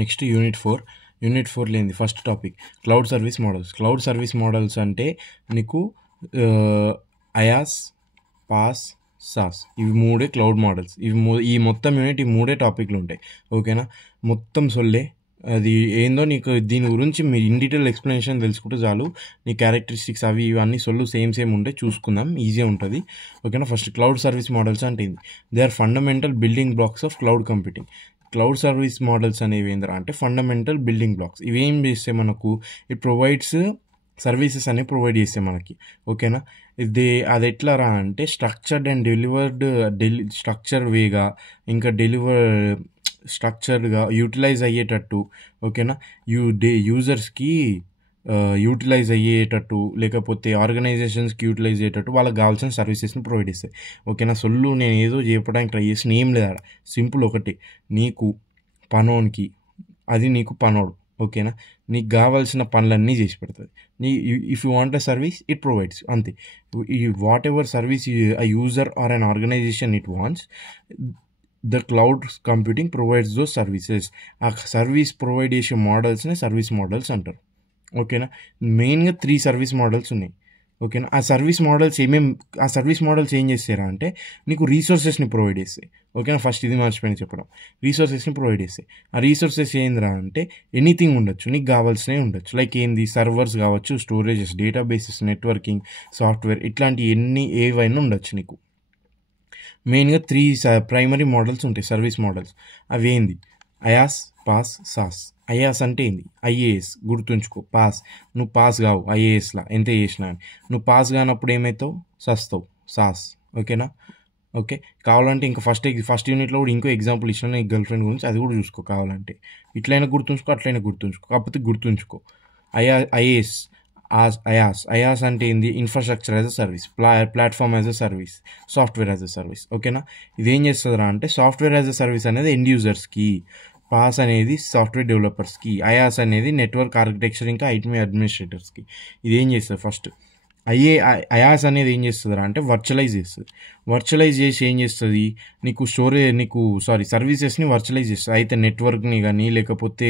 Next unit 4 లేనిది first topic cloud service models అంటే నీకు అయాస్, పాస్, సాస్ ఇవి 3 క్లౌడ్ మోడల్స్. ఈ మొత్తం యూనిట్ ఈ 3 టాపిక్లు ఉంటాయి. ఓకేనా, మొత్తం సొల్లే అది ఏందో నీకు దీని గురించి మీరు ఇన్ డీటెయిల్ ఎక్స్ప్లెనేషన్ తెలుసుకుంటే చాలు. నీ క్యారెక్టరిస్టిక్స్ అవి ఇవన్నీ సేమ్ ఉంటాయి, చూసుకుందాం, ఈజీగా ఉంటుంది. ఓకేనా, ఫస్ట్ క్లౌడ్ సర్వీస్ మోడల్స్ అంటే ఏంది? They are fundamental building blocks of cloud computing. Cloud service models అనేవి ఏంద్రా అంటే ఫండమెంటల్ బిల్డింగ్ బ్లాక్స్. ఇవేం చేస్తే మనకు ఇట్ ప్రొవైడ్స్ సర్వీసెస్ అనేవి ప్రొవైడ్ చేస్తే మనకి. ఓకేనా, అది ఎట్లా రా అంటే స్ట్రక్చర్డ్ అండ్ స్ట్రక్చర్డ్ వేగా, ఇంకా స్ట్రక్చర్డ్గా యూటిలైజ్ అయ్యేటట్టు. ఓకేనా, యూజర్స్కి యూటిలైజ్ అయ్యేటట్టు, లేకపోతే ఆర్గనైజేషన్స్కి యూటిలైజ్ అయ్యేటట్టు వాళ్ళకి కావాల్సిన సర్వీసెస్ని ప్రొవైడ్ చేస్తాయి. ఓకేనా, నేను ఏదో చెప్పడానికి ట్రై చేసిన ఏం లేదా, సింపుల్ ఒకటి, నీకు పనోనికి అది నీకు పనోడు. ఓకేనా, నీకు కావాల్సిన పనులన్నీ చేసి పెడుతుంది. If you want a service it provides, అంతే. Whatever service a user or an organization it wants, the cloud computing provides those services. ఆ సర్వీస్ ప్రొవైడ్ చేసే మోడల్స్ని సర్వీస్ మోడల్స్ అంటారు. ఓకేనా, మెయిన్గా 3 సర్వీస్ మోడల్స్ ఉన్నాయి. ఓకేనా, ఆ సర్వీస్ మోడల్స్ ఏం చేస్తారా అంటే నీకు రీసోర్సెస్ని ప్రొవైడ్ చేస్తాయి. ఓకేనా, ఫస్ట్ ఇది మర్చిపోయిన చెప్పడం, రీసోర్సెస్ని ప్రొవైడ్ చేస్తాయి. ఆ రీసోర్సెస్ ఏందిరా అంటే ఎనీథింగ్ ఉండొచ్చు, నీకు కావాల్సినవి ఉండొచ్చు. లైక్ ఏంది, సర్వర్స్ కావచ్చు, స్టోరేజెస్, డేటాబేసెస్, నెట్వర్కింగ్, సాఫ్ట్వేర్, ఇట్లాంటి ఏవైనా ఉండొచ్చు నీకు. మెయిన్గా 3 ప్రైమరీ మోడల్స్ ఉంటాయి సర్వీస్ మోడల్స్. అవి ఏంది? అయాస్, పాస్, సాస్. అయాస్ అంటే ఏంది? ఐఏఎస్, గుర్తుంచుకో. పాస్, నువ్వు పాస్ కావు ఐఏఎస్లా ఎంత చేసినా అని. నువ్వు పాస్ కానప్పుడు ఏమవుతావు? సస్తావు. సాస్. ఓకేనా, ఓకే. కావాలంటే ఇంకా ఫస్ట్ యూనిట్లో కూడా ఇంకో ఎగ్జాంపుల్ ఇచ్చిన నీ గర్ల్ ఫ్రెండ్ గురించి, అది కూడా చూసుకో కావాలంటే. ఇట్లయినా గుర్తుంచుకో, అట్లయినా గుర్తుంచుకో, కాకపోతే గుర్తుంచుకో. ఐఏఎస్, అయాస్ అంటే ఏంది? Infrastructure as a service, platform as a service, software as a service. ఓకేనా, ఇదేం చేస్తుందిరా అంటే సాఫ్ట్వేర్ యాజ్ అ సర్వీస్ అనేది ఎండ్ యూజర్స్కి, పాస్ అనేది సాఫ్ట్వేర్ డెవలపర్స్కి, అయాస్ అనేది నెట్వర్క్ ఆర్కిటెక్చర్ ఇంకా ఐటీ అడ్మినిస్ట్రేటర్స్కి. ఇదేం చేస్తుంది? ఫస్ట్ అయాస్ అనేది ఏం చేస్తుందిరా అంటే వర్చువలైజ్ చేసి ఏం చేస్తుంది? సర్వీసెస్ని వర్చువలైజ్ చేస్తుంది. అయితే నెట్వర్క్ని కానీ, లేకపోతే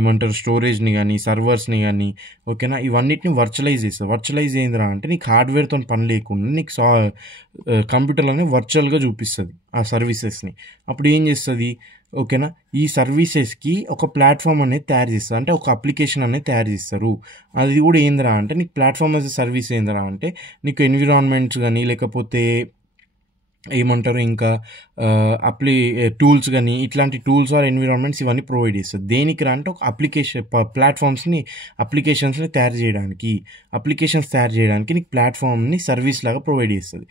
ఏమంటారు స్టోరేజ్ని కానీ, సర్వర్స్ని కానీ. ఓకేనా, ఇవన్నిటిని వర్చువలైజ్ చేస్తుంది. వర్చువలైజ్ ఏందిరా అంటే నీకు హార్డ్వేర్తో పని లేకుండా నీకు కంప్యూటర్లోనే వర్చువల్గా చూపిస్తుంది ఆ సర్వీసెస్ని. అప్పుడు ఏం చేస్తుంది? ఓకేనా, ఈ సర్వీసెస్కి ఒక ప్లాట్ఫామ్ అనేది తయారు చేస్తారు, అంటే ఒక అప్లికేషన్ అనేది తయారు చేస్తారు. అది కూడా ఏందిరా అంటే నీకు ప్లాట్ఫామ్ యాజ్ అ సర్వీస్ ఏందిరా అంటే నీకు ఎన్విరాన్మెంట్స్ కానీ, లేకపోతే ఏమంటారు ఇంకా టూల్స్ కానీ, ఇట్లాంటి టూల్స్ ఆర్ ఎన్విరాన్మెంట్స్ ఇవన్నీ ప్రొవైడ్ చేస్తుంది. దేనికి రా అంటే ఒక అప్లికేషన్స్ని తయారు చేయడానికి నీకు ప్లాట్ఫామ్ని సర్వీస్ లాగా ప్రొవైడ్ చేస్తుంది.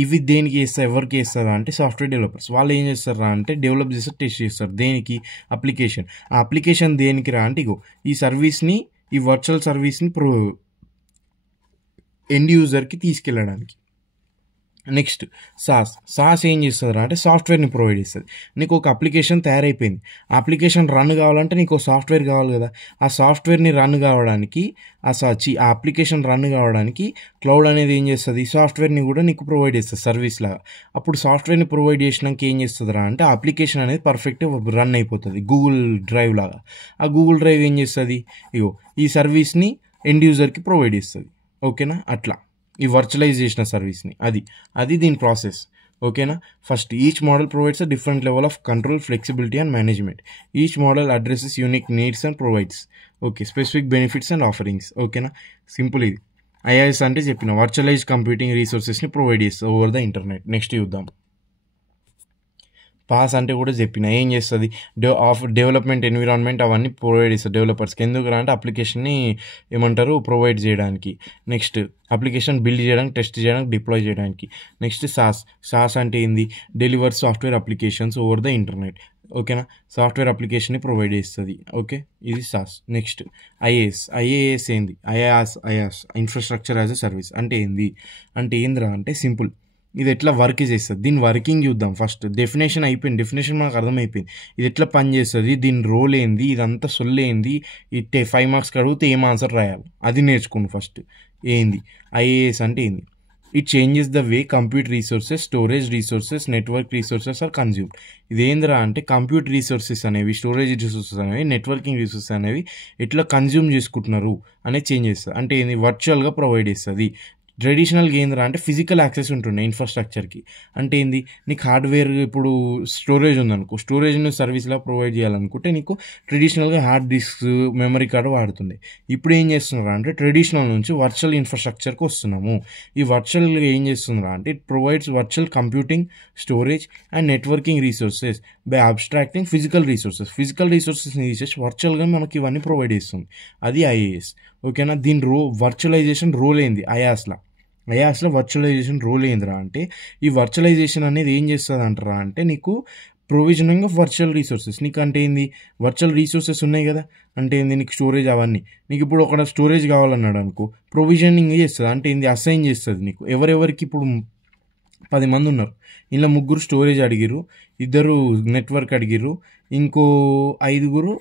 ఇవి దేనికి ఎవరికి చేస్తారా అంటే సాఫ్ట్వేర్ డెవలపర్స్. వాళ్ళు ఏం చేస్తారా అంటే డెవలప్ చేస్తారు, టెస్ట్ చేస్తారు. దేనికి? అప్లికేషన్. ఆ అప్లికేషన్ దేనికి రా అంటే ఈ వర్చువల్ సర్వీస్ని ఎండ్ యూజర్కి తీసుకెళ్ళడానికి. నెక్స్ట్ సాస్ ఏం చేస్తుందిరా అంటే సాఫ్ట్వేర్ని ప్రొవైడ్ చేస్తుంది. నీకు ఒక అప్లికేషన్ తయారైపోయింది, ఆ అప్లికేషన్ రన్ కావాలంటే నీకు సాఫ్ట్వేర్ కావాలి కదా. ఆ సాఫ్ట్వేర్ని రన్ కావడానికి ఆ అప్లికేషన్ రన్ కావడానికి క్లౌడ్ అనేది ఏం చేస్తుంది? సాఫ్ట్వేర్ని కూడా నీకు ప్రొవైడ్ చేస్తుంది సర్వీస్ లాగా. అప్పుడు సాఫ్ట్వేర్ని ప్రొవైడ్ చేసినాక ఏం చేస్తుందిరా అంటే ఆ అప్లికేషన్ అనేది పర్ఫెక్ట్గా రన్ అయిపోతుంది, గూగుల్ డ్రైవ్ లాగా. ఆ గూగుల్ డ్రైవ్ ఏం చేస్తుంది? ఈ సర్వీస్ని ఎండ్ యూజర్కి ప్రొవైడ్ చేస్తుంది. ఓకేనా, అట్లా ఈ వర్చువలైజ్ చేసిన సర్వీస్ని, అది దీని ప్రాసెస్. ఓకేనా, first each model provides a different level of control, flexibility and management. Each model addresses unique needs and provides specific benefits and offerings. ఓకేనా, సింపుల్. ఇది ఐఐఎస్ అంటే చెప్పిన వర్చువలైజ్ కంప్యూటింగ్ రీసోర్సెస్ని ప్రొవైడ్ చేస్తుంది ఓవర్ ద ఇంటర్నెట్. నెక్స్ట్ చూద్దాం. Pass అంటే కూడా చెప్పిన ఏం చేస్తుంది? డెవలప్మెంట్ ఎన్విరాన్మెంట్ అవన్నీ ప్రొవైడ్ చేస్తుంది డెవలపర్స్కి. ఎందుకు అంటే అప్లికేషన్ని ఏమంటారు ప్రొవైడ్ చేయడానికి. నెక్స్ట్ అప్లికేషన్ బిల్డ్ చేయడానికి, టెస్ట్ చేయడానికి, డిప్లాయ్ చేయడానికి. నెక్స్ట్ సాస్ అంటే ఏంది? Deliver software applications over the internet. ఓకేనా, సాఫ్ట్వేర్ అప్లికేషన్ని ప్రొవైడ్ చేస్తుంది. ఓకే, ఇది సాస్. నెక్స్ట్ ఐఏఎస్ ఏంది? అయాస్ ఇన్ఫ్రాస్ట్రక్చర్ యాజ్ అ సర్వీస్ అంటే ఏందిరా అంటే సింపుల్, ఇది ఎట్లా వర్క్ చేస్తుంది, దీని వర్కింగ్ చూద్దాం. ఫస్ట్ డెఫినేషన్ డెఫినేషన్ మనకు అర్థమైపోయింది. ఇది ఎట్లా పని చేస్తుంది, దీని రోల్ ఏంది, ఇదంతా సొల్లేంది, 5 మార్క్స్కి అడిగితే ఏం ఆన్సర్ రాయాలి అది నేర్చుకోండి ఫస్ట్. ఏంది ఐఏఎస్ అంటే ఏంది? It changes the way compute resources, storage resources, network resources are consumed. ఇదేంద్రా అంటే కంప్యూట్ రీసోర్సెస్ అనేవి, స్టోరేజ్ రిసోర్సెస్ అనేవి, నెట్వర్కింగ్ రిసోర్సెస్ అనేవి ఎట్లా కన్జ్యూమ్ చేసుకుంటున్నారు అనేది చేంజ్ చేస్తుంది. అంటే ఏంది, వర్చువల్గా ప్రొవైడ్ చేస్తుంది. ట్రెడిషనల్గా ఏంద్రా అంటే ఫిజికల్ యాక్సెస్ ఉంటుండే ఇన్ఫ్రాస్ట్రక్చర్కి. అంటే ఏంది, నీకు హార్డ్వేర్ ఇప్పుడు స్టోరేజ్ ఉందనుకో, స్టోరేజ్ను సర్వీస్లా ప్రొవైడ్ చేయాలనుకుంటే నీకు ట్రెడిషనల్గా హార్డ్ డిస్క్, మెమరీ కార్డు వాడుతుంది. ఇప్పుడు ఏం చేస్తున్నారు అంటే ట్రెడిషనల్ నుంచి వర్చువల్ ఇన్ఫ్రాస్ట్రక్చర్కి వస్తున్నాము. ఈ వర్చువల్గా ఏం చేస్తున్నారు అంటే it provides virtual computing, storage and networking resources by abstracting physical resources. Physical రిసోర్సెస్ని తీసేసి వర్చువల్గా మనకి ఇవన్నీ ప్రొవైడ్ చేస్తుంది. అది ఐఏఎస్. ఓకేనా, దీని వర్చువలైజేషన్ రోల్ ఏంది ఐయాస్లో వర్చువలైజేషన్ రోల్ ఏందిరా అంటే, ఈ వర్చువలైజేషన్ అనేది ఏం చేస్తుంది అంటారా అంటే నీకు ప్రొవిజనింగ్ ఆఫ్ వర్చువల్ రీసోర్సెస్. నీకు అంటే ఏంది, వర్చువల్ రీసోర్సెస్ ఉన్నాయి కదా, అంటే ఏంది నీకు స్టోరేజ్ అవన్నీ. నీకు ఇప్పుడు ఒక స్టోరేజ్ కావాలన్నాడు అనుకో, ప్రొవిజనింగ్ చేస్తుంది. అంటే ఏంది, అసైన్ చేస్తుంది నీకు. ఎవరెవరికి ఇప్పుడు 10 మంది ఉన్నారు, ఇలా 3 స్టోరేజ్ అడిగిరు, 2 నెట్వర్క్ అడిగిరు, ఇంకో 5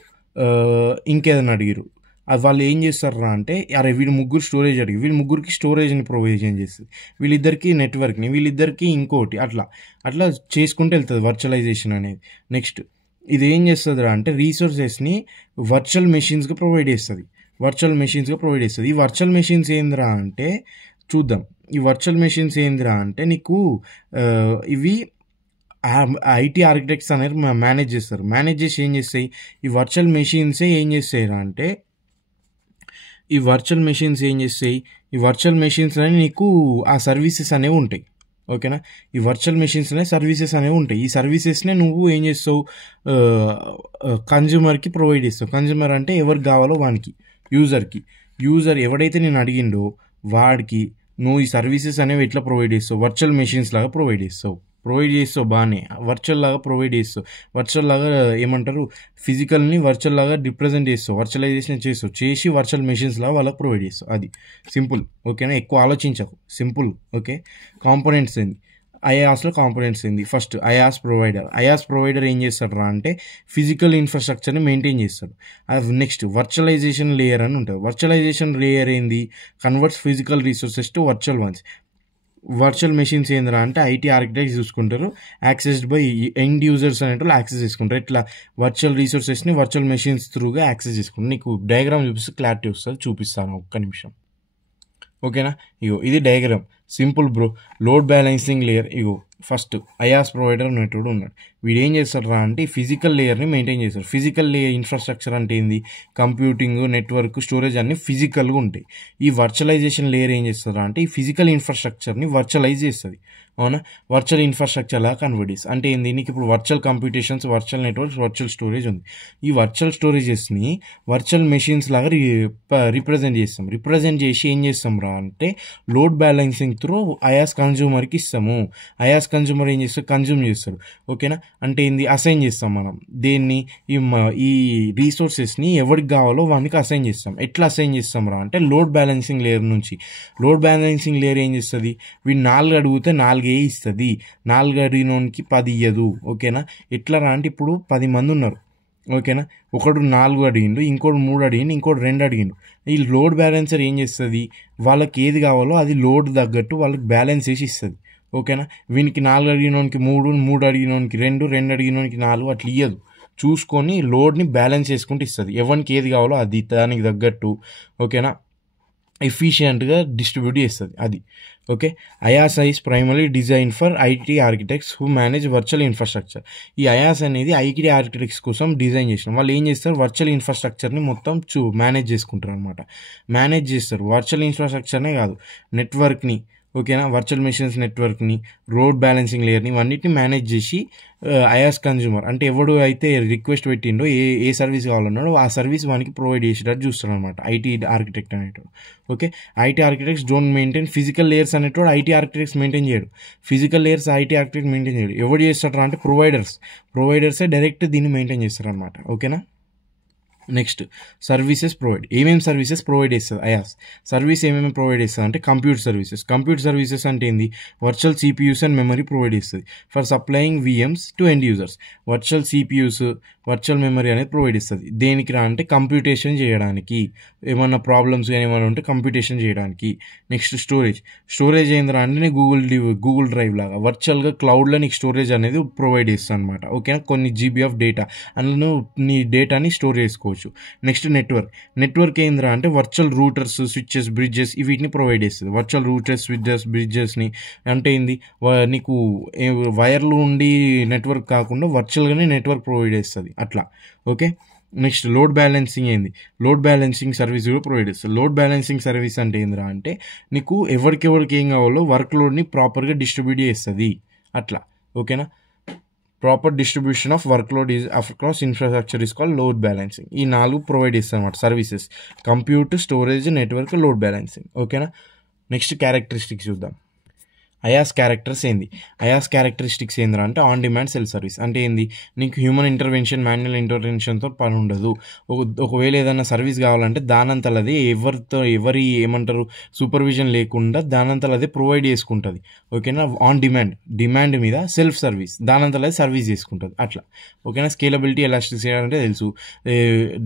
ఇంకేదైనా అడిగిరు. అది వాళ్ళు ఏం చేస్తారా అంటే, అరే వీళ్ళు 3 స్టోరేజ్ అడిగి, వీళ్ళు 3కి స్టోరేజ్ని ప్రొవిజన్ చేస్తుంది, వీళ్ళిద్దరికి నెట్వర్క్ని, వీళ్ళిద్దరికి ఇంకోటి, అట్లా అట్లా చేసుకుంటూ వెళ్తుంది వర్చువలైజేషన్ అనేది. నెక్స్ట్ ఇది ఏం చేస్తుందిరా అంటే రీసోర్సెస్ని వర్చువల్ మెషిన్స్గా ప్రొవైడ్ చేస్తుంది. ఈ వర్చువల్ మెషిన్స్ ఏందిరా అంటే చూద్దాం. ఈ వర్చువల్ మెషిన్స్ ఏందిరా అంటే నీకు ఇవి ఐటీ ఆర్కిటెక్ట్స్ అనేది మేనేజ్ చేస్తారు. మేనేజ్ చేసి ఏం చేస్తాయి, ఈ వర్చువల్ మెషిన్సే ఏం చేస్తాయిరా అంటే, ఈ వర్చువల్ మెషిన్స్ అని నీకు ఆ సర్వీసెస్ అనేవి ఉంటాయి. ఓకేనా, ఈ వర్చువల్ మెషిన్స్ అనే సర్వీసెస్ అనేవి ఉంటాయి. ఈ సర్వీసెస్నే నువ్వు ఏం చేస్తావు, కన్జ్యూమర్కి ప్రొవైడ్ చేస్తావు. కన్జ్యూమర్ అంటే ఎవరికి కావాలో వానికి, యూజర్ ఎవడైతే నేను అడిగిండో వాడికి నువ్వు ఈ సర్వీసెస్ అనేవి ఎట్లా ప్రొవైడ్ చేస్తావు, వర్చువల్ మెషిన్స్ లాగా ప్రొవైడ్ చేస్తావు బాగానే. వర్చువల్ లాగా ప్రొవైడ్ చేస్తావు. వర్చువల్ లాగా ఏమంటారు, ఫిజికల్ని వర్చువల్ లాగా రిప్రజెంట్ చేస్తావు, వర్చువలైజేషన్ చేసి వర్చువల్ మెషిన్స్ లాగా వాళ్ళకి ప్రొవైడ్ చేస్తావు. అది సింపుల్. ఓకేనా, ఎక్కువ ఆలోచించకు, సింపుల్. ఓకే, కాంపోనెంట్స్ ఏంది, ఐయాస్లో కాంపోనెంట్స్ ఏంది. ఫస్ట్ ఐయాస్ ప్రొవైడర్ ఏం చేస్తాడు అంటే ఫిజికల్ ఇన్ఫ్రాస్ట్రక్చర్ని మెయింటైన్ చేస్తాడు. నెక్స్ట్ వర్చువలైజేషన్ లేయర్ అని ఉంటుంది. వర్చువలైజేషన్ లేయర్ ఏంది, converts physical resources to virtual ones. Virtual machines ఏందిరా అంటే ఐటీ ఆర్కిటెక్ట్స్ చూసుకుంటారు, యాక్సెస్డ్ బై ఎండ్ యూజర్స్ అనేటోళ్ళు యాక్సెస్ చేసుకుంటారు. ఇట్లా వర్చువల్ రిసోర్సెస్ని వర్చువల్ మెషిన్స్ త్రూగా యాక్సెస్ చేసుకుంటారు. నీకు డయాగ్రామ్ చూపిస్తే క్లారిటీ వస్తుంది, చూపిస్తాను ఒక్క నిమిషం. ఓకేనా, ఇగో ఇది diagram, simple bro. Load balancing layer, ఇగో ఫస్ట్ ఐయాస్ ప్రొవైడర్ అనేటోడు ఉన్నాడు. వీడు ఏం చేస్తారా అంటే ఫిజికల్ లేయర్ని మెయింటైన్ చేస్తారు. ఫిజికల్ లేయర్ ఇన్ఫ్రాస్ట్రక్చర్ అంటే ఏంది, కంప్యూటింగ్, నెట్వర్క్, స్టోరేజ్ అన్నీ ఫిజికల్గా ఉంటాయి. ఈ వర్చువలైజేషన్ లేయర్ ఏం చేస్తారా అంటే ఈ ఫిజికల్ ఇన్ఫ్రాస్ట్రక్చర్ని వర్చువలైజ్ చేస్తుంది. అవునా, వర్చువల్ ఇన్ఫ్రాస్ట్రక్చర్ లాగా కన్వర్ట్ చేస్తుంది. అంటే ఏంది, నీకు ఇప్పుడు virtual computations, virtual networks, virtual storage ఉంది. ఈ వర్చువల్ స్టోరేజెస్ని వర్చువల్ మెషిన్స్ లాగా రిప్రజెంట్ చేసి ఏం చేస్తాం రా అంటే లోడ్ బ్యాలెన్సింగ్ త్రూ ఐయాస్ కన్జ్యూమర్కి ఇస్తాము. ఐయాస్ కన్జ్యూమర్ ఏం చేస్తారు, కన్జ్యూమ్ చేస్తారు. ఓకేనా, అంటే ఏంది, అసైన్ చేస్తాం మనం దేన్ని, ఈ రీసోర్సెస్ని ఎవరికి కావాలో వానికి అసైన్ చేస్తాం. ఎట్లా అసైన్ చేస్తాం రా అంటే లోడ్ బ్యాలెన్సింగ్ లేయర్ నుంచి. లోడ్ బ్యాలెన్సింగ్ లేయర్ ఏం చేస్తుంది, వీడు 4 అడిగితే 4 ఇస్తుంది, 4 అడిగినోనికి 10 ఇయ్యదు. ఓకేనా, ఎట్లా రా అంటే ఇప్పుడు 10 మంది ఉన్నారు. ఓకేనా, ఒకడు 4 అడిగిండు, ఇంకోటి 3 అడిగిండు, ఇంకోటి 2 అడిగిండు. ఈ లోడ్ బ్యాలెన్సర్ ఏం చేస్తుంది, వాళ్ళకి ఏది కావాలో అది లోడ్ తగ్గట్టు వాళ్ళకి బ్యాలెన్స్ చేసి ఇస్తుంది. ఓకేనా, వీనికి 4 అడిగినోనికి 3, 3 అడిగినోనికి 2, 2 అడిగినోనికి 4 అట్లా ఇయ్యదు. చూసుకొని లోడ్ని బ్యాలెన్స్ చేసుకుంటూ ఇస్తుంది. ఎవరికి ఏది కావాలో అది దానికి తగ్గట్టు. ఓకేనా, ఎఫిషియెంట్గా డిస్ట్రిబ్యూట్ చేస్తుంది అది. Okay, IaaS is primary design for IT architects who manage virtual infrastructure. ఈ ఐయాస్ అనేది ఐటీ ఆర్కిటెక్ట్స్ కోసం డిజైన్ చేసిన వాళ్ళు ఏం చేస్తారు, వర్చువల్ ఇన్ఫ్రాస్ట్రక్చర్ని మొత్తం మేనేజ్ చేసుకుంటారు అనమాట. మేనేజ్ చేస్తారు వర్చువల్ ఇన్ఫ్రాస్ట్రక్చర్నే కాదు, నెట్వర్క్ని. ఓకేనా, వర్చువల్ మెషిన్స్ నెట్వర్క్ని, రోడ్ బ్యాలెన్సింగ్ లేయర్ని, ఇవన్నిటిని మేనేజ్ చేసి ఐయాస్ కన్జ్యూమర్ అంటే ఎవడు అయితే రిక్వెస్ట్ పెట్టిండో ఏ సర్వీస్ కావాలన్నాడో ఆ సర్వీస్ వానికి ప్రొవైడ్ చేసేటట్టు చూస్తాడు అనమాట ఐటీ ఆర్కిటెక్ట్ అనేటోడు. Okay, IT architects don't maintain physical layers అనేటోడు ఐటీ ఆర్కిటెక్ట్స్ మెయింటైన్ చేయడు. Physical layers IT architect maintain చేయడు. ఎవడు చేస్తాడు అంటే ప్రొవైడర్సే డైరెక్ట్ దీన్ని మెయింటైన్ చేస్తారు అనమాట. ఓకేనా, నెక్స్ట్ సర్వీసెస్ ప్రొవైడ్. ఏమేమి సర్వీసెస్ ప్రొవైడ్ చేస్తుంది అయాస్? సర్వీస్ ఏమేమి ప్రొవైడ్ చేస్తుంది అంటే కంప్యూటర్ సర్వీసెస్. కంప్యూటర్ సర్వీసెస్ అంటే ఏంది? Virtual CPUs and memory provide చేస్తుంది for supplying VMs to end users. Virtual CPUs, virtual memory అనేది ప్రొవైడ్ ఇస్తుంది. దేనికి రా అంటే కంప్యూటేషన్ చేయడానికి, ఏమన్నా ప్రాబ్లమ్స్ కానీ ఏమైనా ఉంటే కంప్యూటేషన్ చేయడానికి. Next storage. స్టోరేజ్ ఏంద్రా అంటే గూగుల్ డ్రైవ్ లాగా వర్చువల్గా క్లౌడ్లో నీకు స్టోరేజ్ అనేది ప్రొవైడ్ చేస్తుంది అనమాట. ఓకేనా, కొన్ని జీబీ ఆఫ్ డేటా అందులో నీ డేటాని స్టోర్ చేసుకోవచ్చు. నెక్స్ట్ నెట్వర్క్ ఏంద్రా అంటే వర్చువల్ రూటర్స్, స్విచ్చెస్, బ్రిడ్జెస్ వీటిని ప్రొవైడ్ చేస్తుంది. వర్చువల్ రూటర్స్, స్విచ్చెస్, బ్రిడ్జెస్ని అంటే ఏంది, నీకు వైర్లు ఉండి నెట్వర్క్ కాకుండా వర్చువల్గానే నెట్వర్క్ ప్రొవైడ్ చేస్తుంది అట్లా. ఓకే, నెక్స్ట్ లోడ్ బ్యాలెన్సింగ్ ఏంది? లోడ్ బ్యాలెన్సింగ్ సర్వీస్ కూడా ప్రొవైడ్ చేస్తుంది. లోడ్ బ్యాలెన్సింగ్ సర్వీస్ అంటే ఏంద్రా అంటే నీకు ఎవరికి ఏం కావాలో వర్క్ లోడ్ని ప్రాపర్గా డిస్ట్రిబ్యూట్ చేస్తుంది అట్లా. ఓకేనా, proper distribution of work load is across infrastructure is called load balancing. ఈ 4 ప్రొవైడ్ చేస్తాయి అనమాట services: compute, storage, network, load balancing. ఓకేనా, నెక్స్ట్ క్యారెక్టరిస్టిక్స్ చూద్దాం. అయాస్ క్యారెక్టరిస్టిక్స్ ఏంద్రా అంటే ఆన్ డిమాండ్ సెల్ఫ్ సర్వీస్. అంటే ఏంది, నీకు హ్యూమన్ ఇంటర్వెన్షన్, మాన్యువల్ ఇంటర్వెన్షన్తో పని ఉండదు. ఒకవేళ ఏదైనా సర్వీస్ కావాలంటే దానంతలదే ఎవరి ఏమంటారు సూపర్విజన్ లేకుండా దానంతలదే ప్రొవైడ్ చేసుకుంటుంది. ఓకేనా, ఆన్ డిమాండ్ మీద సెల్ఫ్ సర్వీస్, దానంతలదే సర్వీస్ చేసుకుంటుంది అట్లా. ఓకేనా, స్కేలబిలిటీ, ఎలాస్టిసిటీ అంటే తెలుసు.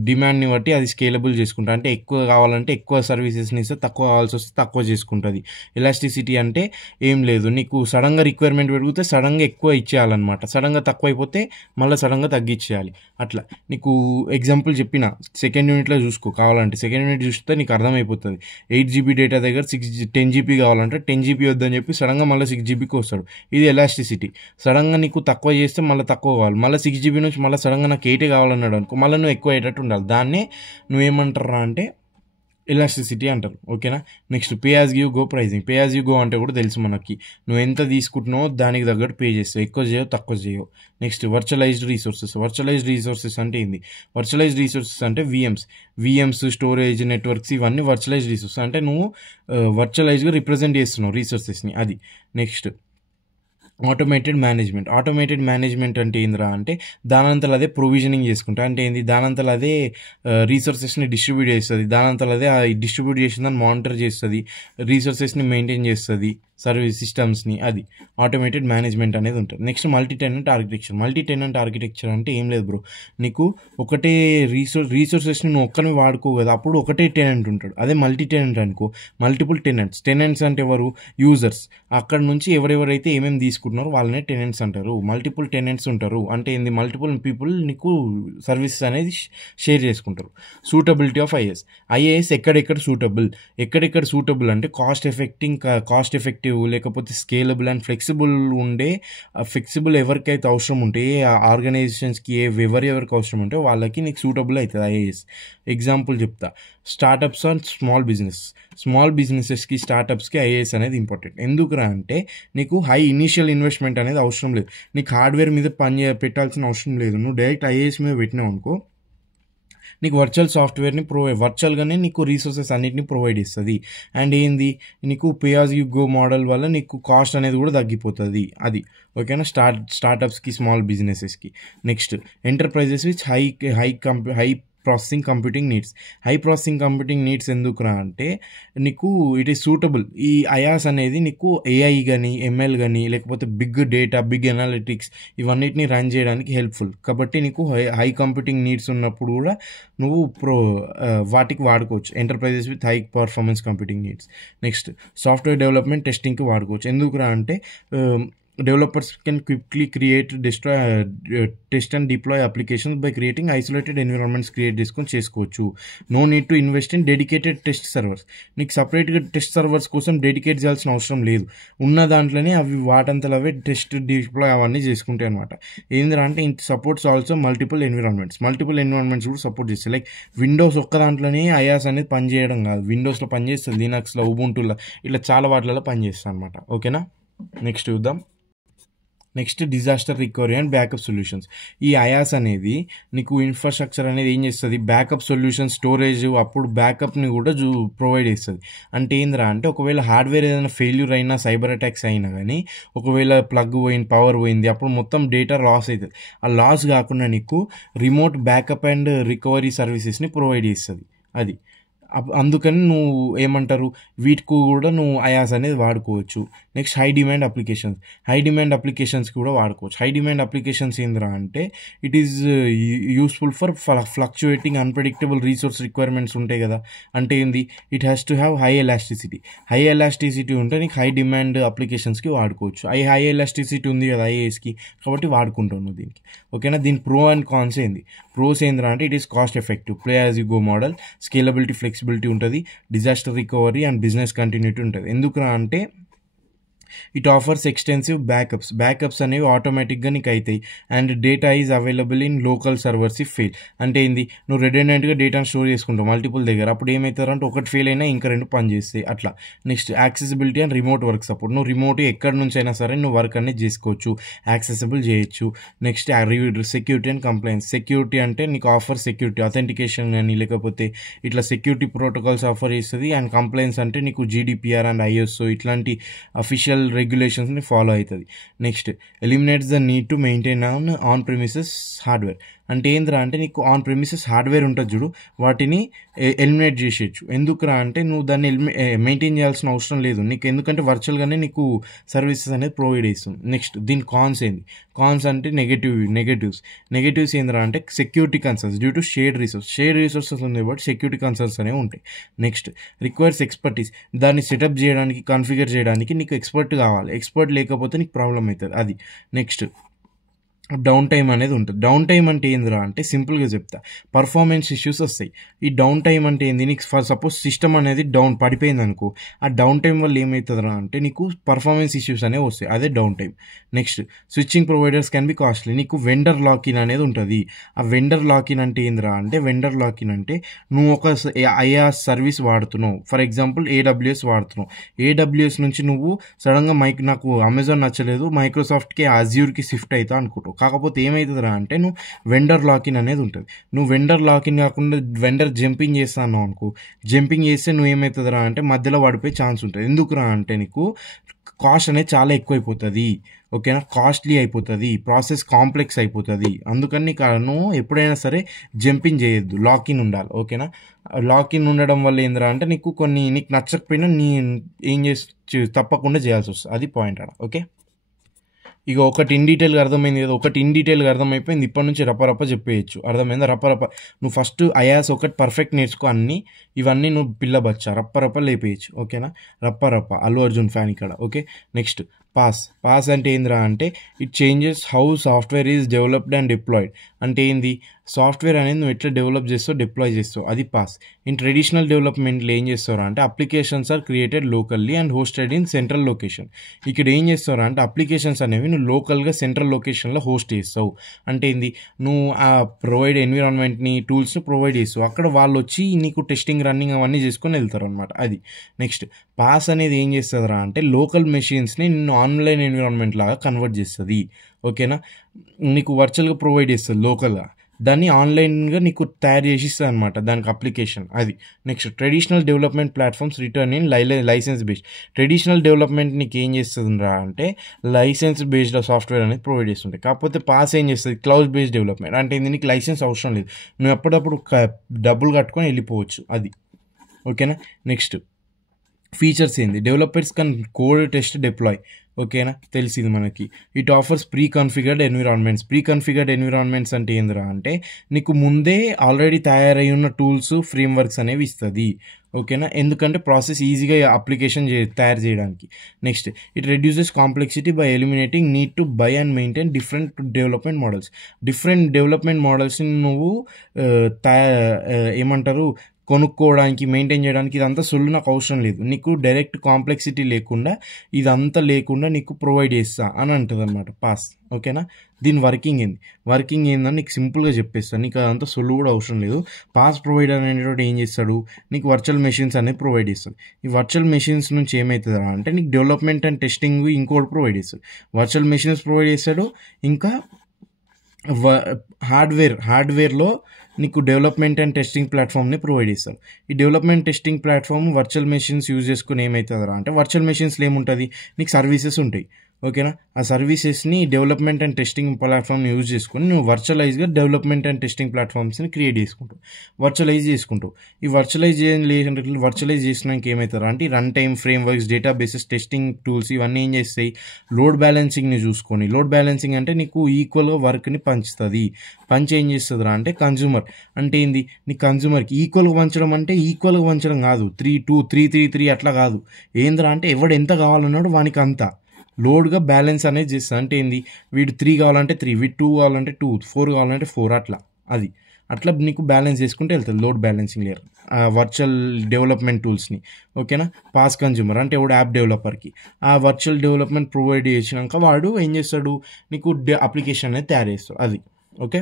డిమాండ్ని బట్టి అది స్కేలబుల్ చేసుకుంటుంది. అంటే ఎక్కువ కావాలంటే ఎక్కువ సర్వీసెస్ని ఇస్తే, తక్కువ కావాల్సి వస్తే తక్కువ చేసుకుంటుంది. ఎలాస్టిసిటీ అంటే ఏం లేదు, నీకు సడన్గా రిక్వైర్మెంట్ పెరిగితే సడన్గా ఎక్కువ ఇచ్చేయాలన్నమాట, సడన్గా తక్కువ అయిపోతే మళ్ళీ సడన్గా తగ్గించేయాలి అట్లా. నీకు ఎగ్జాంపుల్ చెప్పిన సెకండ్ యూనిట్లో చూసుకో, కావాలంటే సెకండ్ యూనిట్ చూస్తే నీకు అర్థమైపోతుంది. 8 GB డేటా దగ్గర 10 GB కావాలంటే 10 GB వద్దని చెప్పి సడన్గా మళ్ళీ 6 GBకి వస్తాడు. ఇది ఎలాస్టిసిటీ. సడన్గా నీకు తక్కువ చేస్తే మళ్ళీ తక్కువ కావాలి, మళ్ళీ 6 GB నుంచి మళ్ళీ సడన్గా నాకు 8 కావాలన్నాడు అనుకో, మళ్ళీ నువ్వు ఎక్కువ అయ్యేటట్టు ఉండాలి. దాన్నే నువ్వేమంటారా అంటే ఎలాస్టిసిటీ అంటారు. ఓకేనా, next pay as give go pricing. Pay as you go అంటే కూడా తెలుసు మనకి, నువ్వు ఎంత తీసుకుంటున్నావో దానికి తగ్గట్టు పే చేస్తావు, ఎక్కువ చేయవు తక్కువ చేయవు. నెక్స్ట్ వర్చువలైజ్డ్ రీసోర్సెస్ అంటే ఏంది? వర్చువలైజ్డ్ రీసోర్సెస్ అంటే విఎమ్స్, స్టోరేజ్, నెట్వర్క్స్ ఇవన్నీ వర్చువలైజ్డ్ రీసోర్సెస్. అంటే నువ్వు వర్చువలైజ్గా రిప్రజెంట్ చేస్తున్నావు రీసోర్సెస్ని, అది. నెక్స్ట్ ఆటోమేటెడ్ మేనేజ్మెంట్ అంటే ఏందిరా అంటే దానంతలో అదే ప్రొవిజనింగ్ చేసుకుంటా. అంటే ఏంది, దానంతలో అదే రీసోర్సెస్ని డిస్ట్రిబ్యూట్ చేస్తుంది, దానంతలో అదే డిస్ట్రిబ్యూట్ చేసిందని మానిటర్ చేస్తుంది, రీసోర్సెస్ని మెయింటైన్ చేస్తుంది, సర్వీస్ సిస్టమ్స్ని. అది ఆటోమేటెడ్ మేనేజ్మెంట్ అనేది ఉంటుంది. నెక్స్ట్ మల్టీ టెనెంట్ ఆర్కిటెక్చర్ అంటే ఏం లేదు బ్రో, నీకు ఒకటే రీసోర్సెస్ని నువ్వు ఒక్కనే వాడుకో కదా, అప్పుడు ఒకటే టెనెంట్ ఉంటాడు. అదే మల్టీ టెనెంట్ అనుకో, మల్టిపుల్ టెనెంట్స్ అంటే ఎవరు? యూజర్స్. అక్కడ నుంచి ఎవరెవరైతే ఏమేమి తీసుకుంటున్నారో వాళ్ళనే టెనెంట్స్ అంటారు. మల్టిపుల్ టెనెంట్స్ ఉంటారు అంటే ఏంది, మల్టిపుల్ పీపుల్ నీకు సర్వీసెస్ అనేది షేర్ చేసుకుంటారు. సూటబిలిటీ ఆఫ్ ఐఏఎస్ ఎక్కడెక్కడ సూటబుల్ అంటే కాస్ట్ ఎఫెక్టివ్ లేకపోతే స్కేలబుల్ అండ్ ఫ్లెక్సిబుల్ ఎవరికైతే అవసరం ఉంటే, ఆర్గనైజేషన్స్కి ఎవరికి అవసరం ఉంటే వాళ్ళకి నీకు సూటబుల్ అవుతుంది ఐఏఎస్. ఎగ్జాంపుల్ చెప్తా, స్టార్టప్స్ అండ్ స్మాల్ బిజినెసెస్కి స్టార్టప్స్కి ఐఏఎస్ అనేది ఇంపార్టెంట్. ఎందుకురా అంటే నీకు హై ఇనీషియల్ ఇన్వెస్ట్మెంట్ అనేది అవసరం లేదు, నీకు హార్డ్వేర్ మీద పెట్టాల్సిన అవసరం లేదు. నువ్వు డైరెక్ట్ ఐఏఎస్ మీద పెట్టినావు అనుకో, నీకు వర్చువల్గానే నీకు రీసోర్సెస్ అన్నిటిని ప్రొవైడ్ చేస్తుంది. అండ్ ఏంది, నీకు pay as you go model వల్ల నీకు కాస్ట్ అనేది కూడా తగ్గిపోతుంది, అది. ఓకేనా, స్టార్టప్స్కి, స్మాల్ బిజినెసెస్కి. Next enterprises with high processing computing needs ఎందుకురా అంటే నీకు ఇట్ ఈస్ సూటబుల్. ఈ అయాస్ అనేది నీకు ఏఐ కానీ, ఎంఎల్ కానీ, లేకపోతే బిగ్ అనాలిటిక్స్ ఇవన్నిటిని రన్ చేయడానికి హెల్ప్ఫుల్. కాబట్టి నీకు హై కంప్యూటింగ్ నీడ్స్ ఉన్నప్పుడు కూడా నువ్వు వాటికి వాడుకోవచ్చు. Enterprises with high performance computing needs. Next software development, టెస్టింగ్కి వాడుకోవచ్చు. ఎందుకురా అంటే developers can quickly test and deploy applications by creating isolated environments చేసుకోవచ్చు. No need to invest in dedicated test servers. నీకు సపరేట్గా టెస్ట్ సర్వర్స్ కోసం డెడికేట్ చేయాల్సిన అవసరం లేదు, ఉన్న దాంట్లోనే అవి వాటంతలో అవే టెస్ట్ డిప్లాయ్ అవన్నీ చేసుకుంటాయి అనమాట. ఏంటంటే అంటే it supports also multiple environments కూడా సపోర్ట్ చేస్తాయి. లైక్ విండోస్ ఒక్క దాంట్లోనే ఐయాస్ అనేది పనిచేయడం కాదు, విండోస్లో పనిచేస్తుంది, లినక్స్లో, ఉబుంటులో, ఇట్లా చాలా వాటిలలో పనిచేస్తుంది అనమాట. ఓకేనా, నెక్స్ట్ చూద్దాం. Next disaster recovery and backup solutions. ఈ IaaS అనేది నీకు ఇన్ఫ్రాస్ట్రక్చర్ అనేది ఏం చేస్తుంది, బ్యాకప్ సొల్యూషన్, స్టోరేజ్, అప్పుడు బ్యాకప్ని కూడా ప్రొవైడ్ చేస్తుంది. అంటే ఏంద్రా అంటే ఒకవేళ హార్డ్వేర్ ఏదైనా ఫెయిల్యూర్ అయినా, సైబర్ అటాక్స్ అయినా కానీ, ఒకవేళ ప్లగ్ పోయింది, పవర్ పోయింది, అప్పుడు మొత్తం డేటా లాస్ అవుతుంది. ఆ లాస్ కాకుండా నీకు రిమోట్ బ్యాకప్ అండ్ రికవరీ సర్వీసెస్ని ప్రొవైడ్ చేస్తుంది. అది అందుకని నువ్వు ఏమంటారు, వీటికి కూడా నువ్వు IaaS అనేది వాడుకోవచ్చు. నెక్స్ట్ హై డిమాండ్ అప్లికేషన్స్కి కూడా వాడుకోవచ్చు. హై డిమాండ్ అప్లికేషన్స్ ఏంద్రా అంటే it is useful for fluctuating unpredictable resource requirements ఉంటాయి కదా. అంటే ఏంది, it has to have high elasticity ఉంటే నీకు హై డిమాండ్ అప్లికేషన్స్కి వాడుకోవచ్చు. హై ఎలాస్టిసిటీ ఉంది కదా IaaSకి, కాబట్టి వాడుకుంటున్నావు దీనికి. ఓకేనా. దీని ప్రో అండ్ కాన్స్ ఏంది, ప్రోస్ ఏంద్రా అంటే it is cost effective, play as you go model, scalability, flexibility ఉంటుంది, disaster recovery and business continuity ఉంటుంది. ఎందుకురా అంటే ఇట్ ఆఫర్స్ ఎక్స్టెన్సివ్ బ్యాకప్స్ అనేవి ఆటోమేటిక్గా నీకు అవుతాయి. And data is available in local servers if fail. అంటే ఏంది, నువ్వు రెడెండెంట్గా డేటాను స్టోర్ చేసుకుంటావు మల్టిపుల్ దగ్గర, అప్పుడు ఏమవుతారంటే ఒకటి ఫెయిల్ అయినా ఇంకా 2 పని చేస్తాయి అట్లా. Next accessibility and remote work support. నువ్వు రిమోట్ ఎక్కడి నుంచి అయినా సరే నువ్వు వర్క్ అనేది చేసుకోవచ్చు, యాక్సెసిబుల్ చేయొచ్చు. Next security and complains. Security అంటే నీకు ఆఫర్ సెక్యూరిటీ, అథెంటికేషన్ కానీ లేకపోతే ఇట్లా సెక్యూరిటీ ప్రోటోకాల్స్ ఆఫర్ చేస్తుంది. అండ్ కంప్లైన్స్ అంటే నీకు GDPR అండ్ ISO ఇట్లాంటి అఫీషియల్ రెగ్యులేషన్స్ని ఫాలో అవుతుంది. Next eliminates the need to maintain on premises hardware. అంటే ఏంద్రా అంటే నీకు ఆన్ ప్రిమిసెస్ హార్డ్వేర్ ఉంటుంది చూడు, వాటిని ఎలిమినేట్ చేసేయచ్చు. ఎందుకురా అంటే నువ్వు దాన్ని మెయింటైన్ చేయాల్సిన అవసరం లేదు నీకు, ఎందుకంటే వర్చువల్గానే నీకు సర్వీసెస్ అనేది ప్రొవైడ్ చేస్తుంది. నెక్స్ట్ దీని కాన్స్ ఏంది, కాన్స్ అంటే నెగటివ్స్ ఏంద్రా అంటే security concerns due to shared resources ఉంది కాబట్టి సెక్యూరిటీ కన్సర్న్స్ అనేవి ఉంటాయి. Next requires expertise. దాన్ని సెటప్ చేయడానికి, కాన్ఫిగర్ చేయడానికి నీకు ఎక్స్పర్ట్ కావాలి. ఎక్స్పర్ట్ లేకపోతే నీకు ప్రాబ్లం అవుతుంది అది. నెక్స్ట్ డౌన్ టైం అనేది ఉంటుంది. డౌన్ టైం అంటే ఏందిరా అంటే సింపుల్గా చెప్తా, పర్ఫార్మెన్స్ ఇష్యూస్ వస్తాయి. ఈ డౌన్ టైం అంటే ఏంది, నీకు సపోజ్ సిస్టమ్ అనేది పడిపోయింది అనుకో, ఆ డౌన్ టైం వల్ల ఏమవుతుందిరా అంటే నీకు పర్ఫార్మెన్స్ ఇష్యూస్ అనేవి వస్తాయి, అదే down time. Next switching providers can be costly. నీకు వెండర్ లాకిన్ అనేది ఉంటుంది. ఆ వెండర్ లాకిన్ అంటే ఏందిరా అంటే నువ్వు ఒక IaaS సర్వీస్ వాడుతున్నావు, ఫర్ ఎగ్జాంపుల్ AWS వాడుతున్నావు. AWS నుంచి నువ్వు సడన్గా నాకు అమెజాన్ నచ్చలేదు, మైక్రోసాఫ్ట్కి అజ్యూర్కి షిఫ్ట్ అవుతా అనుకుంటావు. కాకపోతే ఏమవుతుందిరా అంటే నువ్వు వెండర్ లాకిన్ అనేది ఉంటుంది. నువ్వు వెండర్ లాకిన్ కాకుండా వెండర్ జంపింగ్ చేస్తాను అనుకో, జంపింగ్ చేస్తే నువ్వు ఏమవుతుందిరా అంటే మధ్యలో పడిపోయే ఛాన్స్ ఉంటుంది. ఎందుకురా అంటే నీకు కాస్ట్ అనేది చాలా ఎక్కువైపోతుంది. ఓకేనా, కాస్ట్లీ అయిపోతుంది, ప్రాసెస్ కాంప్లెక్స్ అయిపోతుంది. అందుకని నువ్వు ఎప్పుడైనా సరే జంపింగ్ చేయొద్దు, లాకిన్ ఉండాలి. ఓకేనా, లాకిన్ ఉండడం వల్ల ఏందిరా అంటే నీకు నచ్చకపోయినా ఏం తప్పకుండా చేయాల్సి వస్తుంది. అది పాయింట్ అక్కడ. ఓకే, ఇక ఒకటి ఇన్ డీటెయిల్గా అర్థమైంది కదా, అర్థమైపోయింది. ఇప్పటి నుంచి రప్ప చెప్పేయచ్చు. అర్థమైందా? రప్ప నువ్వు ఫస్ట్ IaaS ఒకటి పర్ఫెక్ట్ నేర్చుకో, ఇవన్నీ నువ్వు పిల్లబచ్చా రప్ప లేపేయచ్చు. ఓకేనా, రప్ప అల్లు అర్జున్ ఫ్యాన్ ఇక్కడ. ఓకే, నెక్స్ట్ పాస్ అంటే ఏందిరా అంటే it changes how software is developed and deployed. అంటే ఏంది, సాఫ్ట్వేర్ అనేది నువ్వు ఎట్లా డెవలప్ చేస్తావు, డిప్లాయ్ చేస్తావు, అది పాస్. ఇన్ ట్రెడిషనల్ డెవలప్మెంట్లో ఏం చేస్తారా అంటే applications are created locally and hosted in central location. ఇక్కడ ఏం చేస్తారా అంటే అప్లికేషన్స్ అనేవి నువ్వు లోకల్గా సెంట్రల్ లొకేషన్లో హోస్ట్ చేస్తావు. అంటే ఏంది, నువ్వు ఆ ప్రొవైడ్ ఎన్విరాన్మెంట్ని, టూల్స్ని ప్రొవైడ్ చేస్తావు, అక్కడ వాళ్ళు వచ్చి నీకు టెస్టింగ్, రన్నింగ్ అవన్నీ చేసుకొని వెళ్తారు అనమాట. అది. నెక్స్ట్ పాస్ అనేది ఏం చేస్తుందిరా అంటే లోకల్ మెషిన్స్ని నిన్ను ఆన్లైన్ ఎన్విరాన్మెంట్ లాగా కన్వర్ట్ చేస్తుంది. ఓకేనా, నీకు వర్చువల్గా ప్రొవైడ్ చేస్తుంది లోకల్గా, దాన్ని ఆన్లైన్గా నీకు తయారు చేసి ఇస్తుంది అనమాట దానికి అప్లికేషన్. అది. Next traditional development platforms return in license based. Traditional development నీకు ఏం చేస్తుందిరా అంటే లైసెన్స్ బేస్డ్ సాఫ్ట్వేర్ అనేది ప్రొవైడ్ చేస్తుంటాయి. కాకపోతే పాస్ ఏం చేస్తుంది, క్లౌడ్ బేస్డ్ డెవలప్మెంట్. అంటే నీకు లైసెన్స్ అవసరం లేదు, నువ్వు ఎప్పుడప్పుడు డబ్బులు కట్టుకొని వెళ్ళిపోవచ్చు. అది. ఓకేనా, నెక్స్ట్ ఫీచర్స్ ఏంది, డెవలపర్స్ కన్ కోడ్ టెస్ట్ డిప్లాయ్. ఓకేనా, తెలిసింది మనకి. ఇట్ ఆఫర్స్ ప్రీ కన్ఫిగర్డ్ ఎన్విరాన్మెంట్స్ అంటే ఏందిరా అంటే నీకు ముందే ఆల్రెడీ తయారై ఉన్న టూల్స్, ఫ్రేమ్వర్క్స్ అనేవి ఇస్తుంది. ఓకేనా, ఎందుకంటే ప్రాసెస్ ఈజీగా అప్లికేషన్ తయారు చేయడానికి. Next it reduces complexity by eliminating need to buy and maintain different development మోడల్స్ని నువ్వు కొనుక్కోవడానికి, మెయింటైన్ చేయడానికి ఇదంతా సొల్లు నాకు అవసరం లేదు. నీకు డైరెక్ట్ కాంప్లెక్సిటీ లేకుండా, ఇదంతా లేకుండా నీకు ప్రొవైడ్ చేస్తా అని అంటుంది అనమాట పాస్. ఓకేనా? దీని వర్కింగ్ ఏందని నీకు సింపుల్గా చెప్పేస్తాను. నీకు అదంతా సొల్లు కూడా అవసరం లేదు. పాస్ ప్రొవైడర్ అనేటువంటి ఏం చేస్తాడు, నీకు వర్చువల్ మెషిన్స్ అనేది ప్రొవైడ్ చేస్తాడు. ఈ వర్చువల్ మెషిన్స్ నుంచి ఏమవుతుంది అంటే నీకు డెవలప్మెంట్ అండ్ టెస్టింగ్ ఇంకోటి ప్రొవైడ్ చేస్తాడు. వర్చువల్ మెషిన్స్ ప్రొవైడ్ చేస్తాడు. ఇంకా హార్డ్వేర్లో నీకు డెవలప్మెంట్ అండ్ టెస్టింగ్ ప్లాట్ఫామ్ని ప్రొవైడ్ చేస్తారు. ఈ development testing platform virtual machines use చేసుకుని ఏమవుతుందా అంటే వర్చువల్ మెషిన్స్లో ఏముంటుంది, నీకు సర్వీసెస్ ఉంటాయి. ఓకేనా? ఆ సర్వీసెస్ని డెవలప్మెంట్ అండ్ టెస్టింగ్ ప్లాట్ఫామ్ని యూజ్ చేసుకుని నువ్వు వర్చువలైజ్గా డెవలప్మెంట్ అండ్ టెస్టింగ్ ప్లాట్ఫామ్స్ని క్రియేట్ వర్చువలైజ్ చేసుకుంటావు. ఈ వర్చువలైజ్ చేసినాక ఏమవుతారు అంటే run time frameworks, databases, testing tools ఇవన్నీ ఏం చేస్తాయి, లోడ్ బ్యాలెన్సింగ్ని చూసుకొని, లోడ్ బ్యాలెన్సింగ్ అంటే నీకు ఈక్వల్గా వర్క్ని పంచుతుంది. ఏం చేస్తుందిరా అంటే కన్జ్యూమర్ అంటే ఏంది, నీ కన్జ్యూమర్కి ఈక్వల్గా పంచడం అంటే ఈక్వల్గా పంచడం కాదు, 3-2 3-3-3 అట్లా కాదు. ఏందిరా అంటే ఎవడు ఎంత కావాలన్నాడు వానికి అంతా లోడ్గా బ్యాలెన్స్ అనేది చేస్తుంది. అంటే ఏంది, వీడు 3 కావాలంటే 3, వీడు 2 కావాలంటే 2, 4 కావాలంటే 4, అట్లా నీకు బ్యాలెన్స్ చేసుకుంటే వెళ్తుంది load balancing layer virtual development టూల్స్ని. ఓకేనా? పాస్ కన్జ్యూమర్ అంటే ఎవడు యాప్ డెవలపర్కి ఆ వర్చువల్ డెవలప్మెంట్ ప్రొవైడ్ చేసినాక వాడు ఏం చేస్తాడు, నీకు అప్లికేషన్ అనేది తయారు చేస్తాడు. అది ఓకే.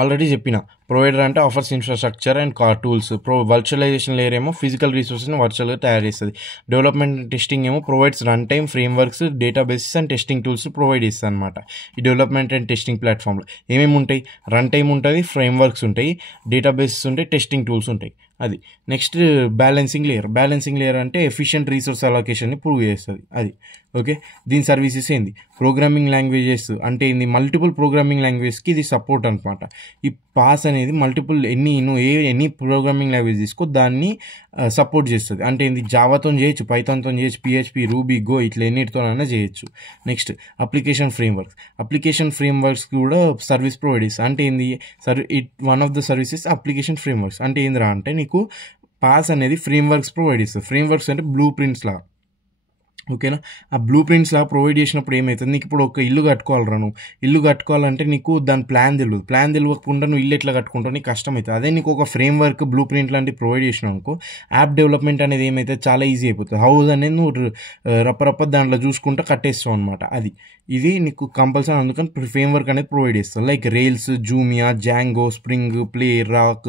ఆల్రెడీ చెప్పిన ప్రొవైడర్ అంటే offers infrastructure and tools. Virtualization layer ఏమో ఫిజికల్ రిసోర్సెస్ని వర్చువల్గా తయారు చేస్తుంది. డెవలప్మెంట్ టెస్టింగ్ ఏమో provides run time frameworks, databases and testing tools provide చేస్తుంది అనమాట. ఈ డెవలప్మెంట్ అండ్ టెస్టింగ్ ప్లాట్ఫామ్లో ఏమేమి ఉంటాయి, రన్ టైమ్ ఉంటుంది, ఫ్రేమ్వర్క్స్ ఉంటాయి, డేటాబేసెస్ ఉంటాయి, టెస్టింగ్ టూల్స్ ఉంటాయి. అది నెక్స్ట్ బ్యాలెన్సింగ్ లేయర్ అంటే ఎఫిషియంట్ రిసోర్స్ అలొకేషన్ని ప్రూవ్ చేస్తుంది. అది ఓకే. దీని సర్వీసెస్ ఏంది, ప్రోగ్రామింగ్ లాంగ్వేజెస్ అంటే ఏంది, మల్టిపుల్ ప్రోగ్రామింగ్ లాంగ్వేజ్కి ఇది సపోర్ట్ అనమాట. ఈ పాస్ అనేది మల్టిపుల్ ఎన్ని ప్రోగ్రామింగ్ లాంగ్వేజ్ తీసుకో దాన్ని సపోర్ట్ చేస్తుంది. అంటే ఏంది, జావాతో చేయొచ్చు, పైథాన్తో చేయొచ్చు, PHP, రూబీ, గో ఇట్లా ఎన్నిటితోనైనా చేయొచ్చు. నెక్స్ట్ అప్లికేషన్ ఫ్రేమ్వర్క్స్ కూడా సర్వీస్ ప్రొవైడ్ చేస్తుంది. అంటే ఏంది, one of the services application frameworks. అంటే ఏందిరా అంటే నీకు పాస్ అనేది ఫ్రేమ్వర్క్స్ ప్రొవైడ్ చేస్తుంది. ఫ్రేమ్వర్క్స్ అంటే బ్లూ ప్రింట్స్ లా. ఓకేనా? ఆ బ్లూ ప్రింట్స్లా ప్రొవైడ్ చేసినప్పుడు ఏమవుతుంది, నీకు ఇప్పుడు ఒక ఇల్లు కట్టుకోవాలరా, నువ్వు ఇల్లు కట్టుకోవాలంటే నీకు దాని ప్లాన్ తెలియకుండా నువ్వు ఇల్లు ఎట్లా కట్టుకుంటావు, నీకు కష్టమవుతుంది. అదే నీకు ఒక ఫ్రేమ్వర్క్, బ్లూ ప్రింట్ లాంటివి ప్రొవైడ్ చేసినావు అనుకో, యాప్ డెవలప్మెంట్ అనేది ఏమైతే చాలా ఈజీ అయిపోతుంది. హౌస్ అనేది నువ్వు రప్ప దాంట్లో చూసుకుంటూ కట్టేస్తావు అనమాట. ఇది నీకు కంపల్సరీ, అందుకని ఫ్రేమ్వర్క్ అనేది ప్రొవైడ్ చేస్తావు. Like Rails, Joomla, Django, Spring, Play, Rack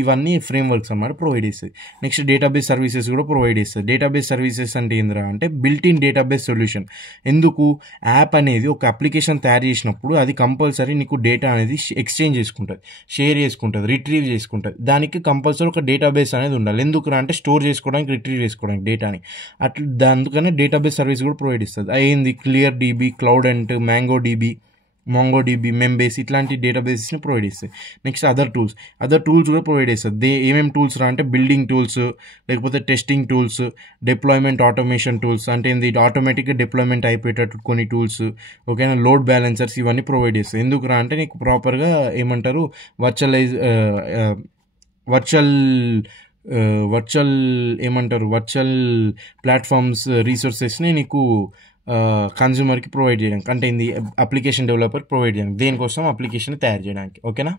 ఇవన్నీ ఫ్రేమ్వర్క్స్ అనమాట ప్రొవైడ్ చేస్తుంది. నెక్స్ట్ డేటాబేస్ సర్వీసెస్ కూడా ప్రొవైడ్ చేస్తుంది. డేటాబేస్ సర్వీసెస్ అంటే ఏందిరా అంటే బిల్ట్ ఇన్ డేటాబేస్ సొల్యూషన్. ఎందుకు, యాప్ అనేది ఒక అప్లికేషన్ తయారు చేసినప్పుడు అది కంపల్సరీ నీకు డేటా అనేది ఎక్స్చేంజ్ చేసుకుంటుంది, షేర్ చేసుకుంటుంది, రిట్రీవ్ చేసుకుంటుంది. దానికి కంపల్సరీ ఒక డేటాబేస్ అనేది ఉండాలి. ఎందుకు అంటే స్టోర్ చేసుకోవడానికి, రిట్రీవ్ చేసుకోవడానికి డేటాని. అందుకనే డేటాబేస్ సర్వీస్ కూడా ప్రొవైడ్ ఇస్తుంది. అయింది క్లియర్ DB, క్లౌడెంట్, MongoDB, Membase ఇట్లాంటి డేటాబేసెస్ని ప్రొవైడ్ చేస్తాయి. నెక్స్ట్ అదర్ టూల్స్ కూడా ప్రొవైడ్ చేస్తుంది. ఏమేమి టూల్స్ రా అంటే బిల్డింగ్ టూల్స్, లేకపోతే testing tools, deployment automation tools అంటే ఏంది, ఆటోమేటిక్గా డిప్లాయ్మెంట్ అయిపోయేటట్టు కొన్ని టూల్స్. ఓకేనా? లోడ్ బ్యాలెన్సర్స్ ఇవన్నీ ప్రొవైడ్ చేస్తాయి. ఎందుకు రా అంటే నీకు ప్రాపర్గా ఏమంటారు, వర్చువల్ ప్లాట్ఫామ్స్ రిసోర్సెస్ని నీకు కన్జ్యూమర్కి ప్రొవైడ్ చేయడానికి. అంటే ఏంది, అప్లికేషన్ డెవలపర్ ప్రొవైడ్ చేయడానికి, దేనికోసం అప్లికేషన్ తయారు చేయడానికి. ఓకేనా?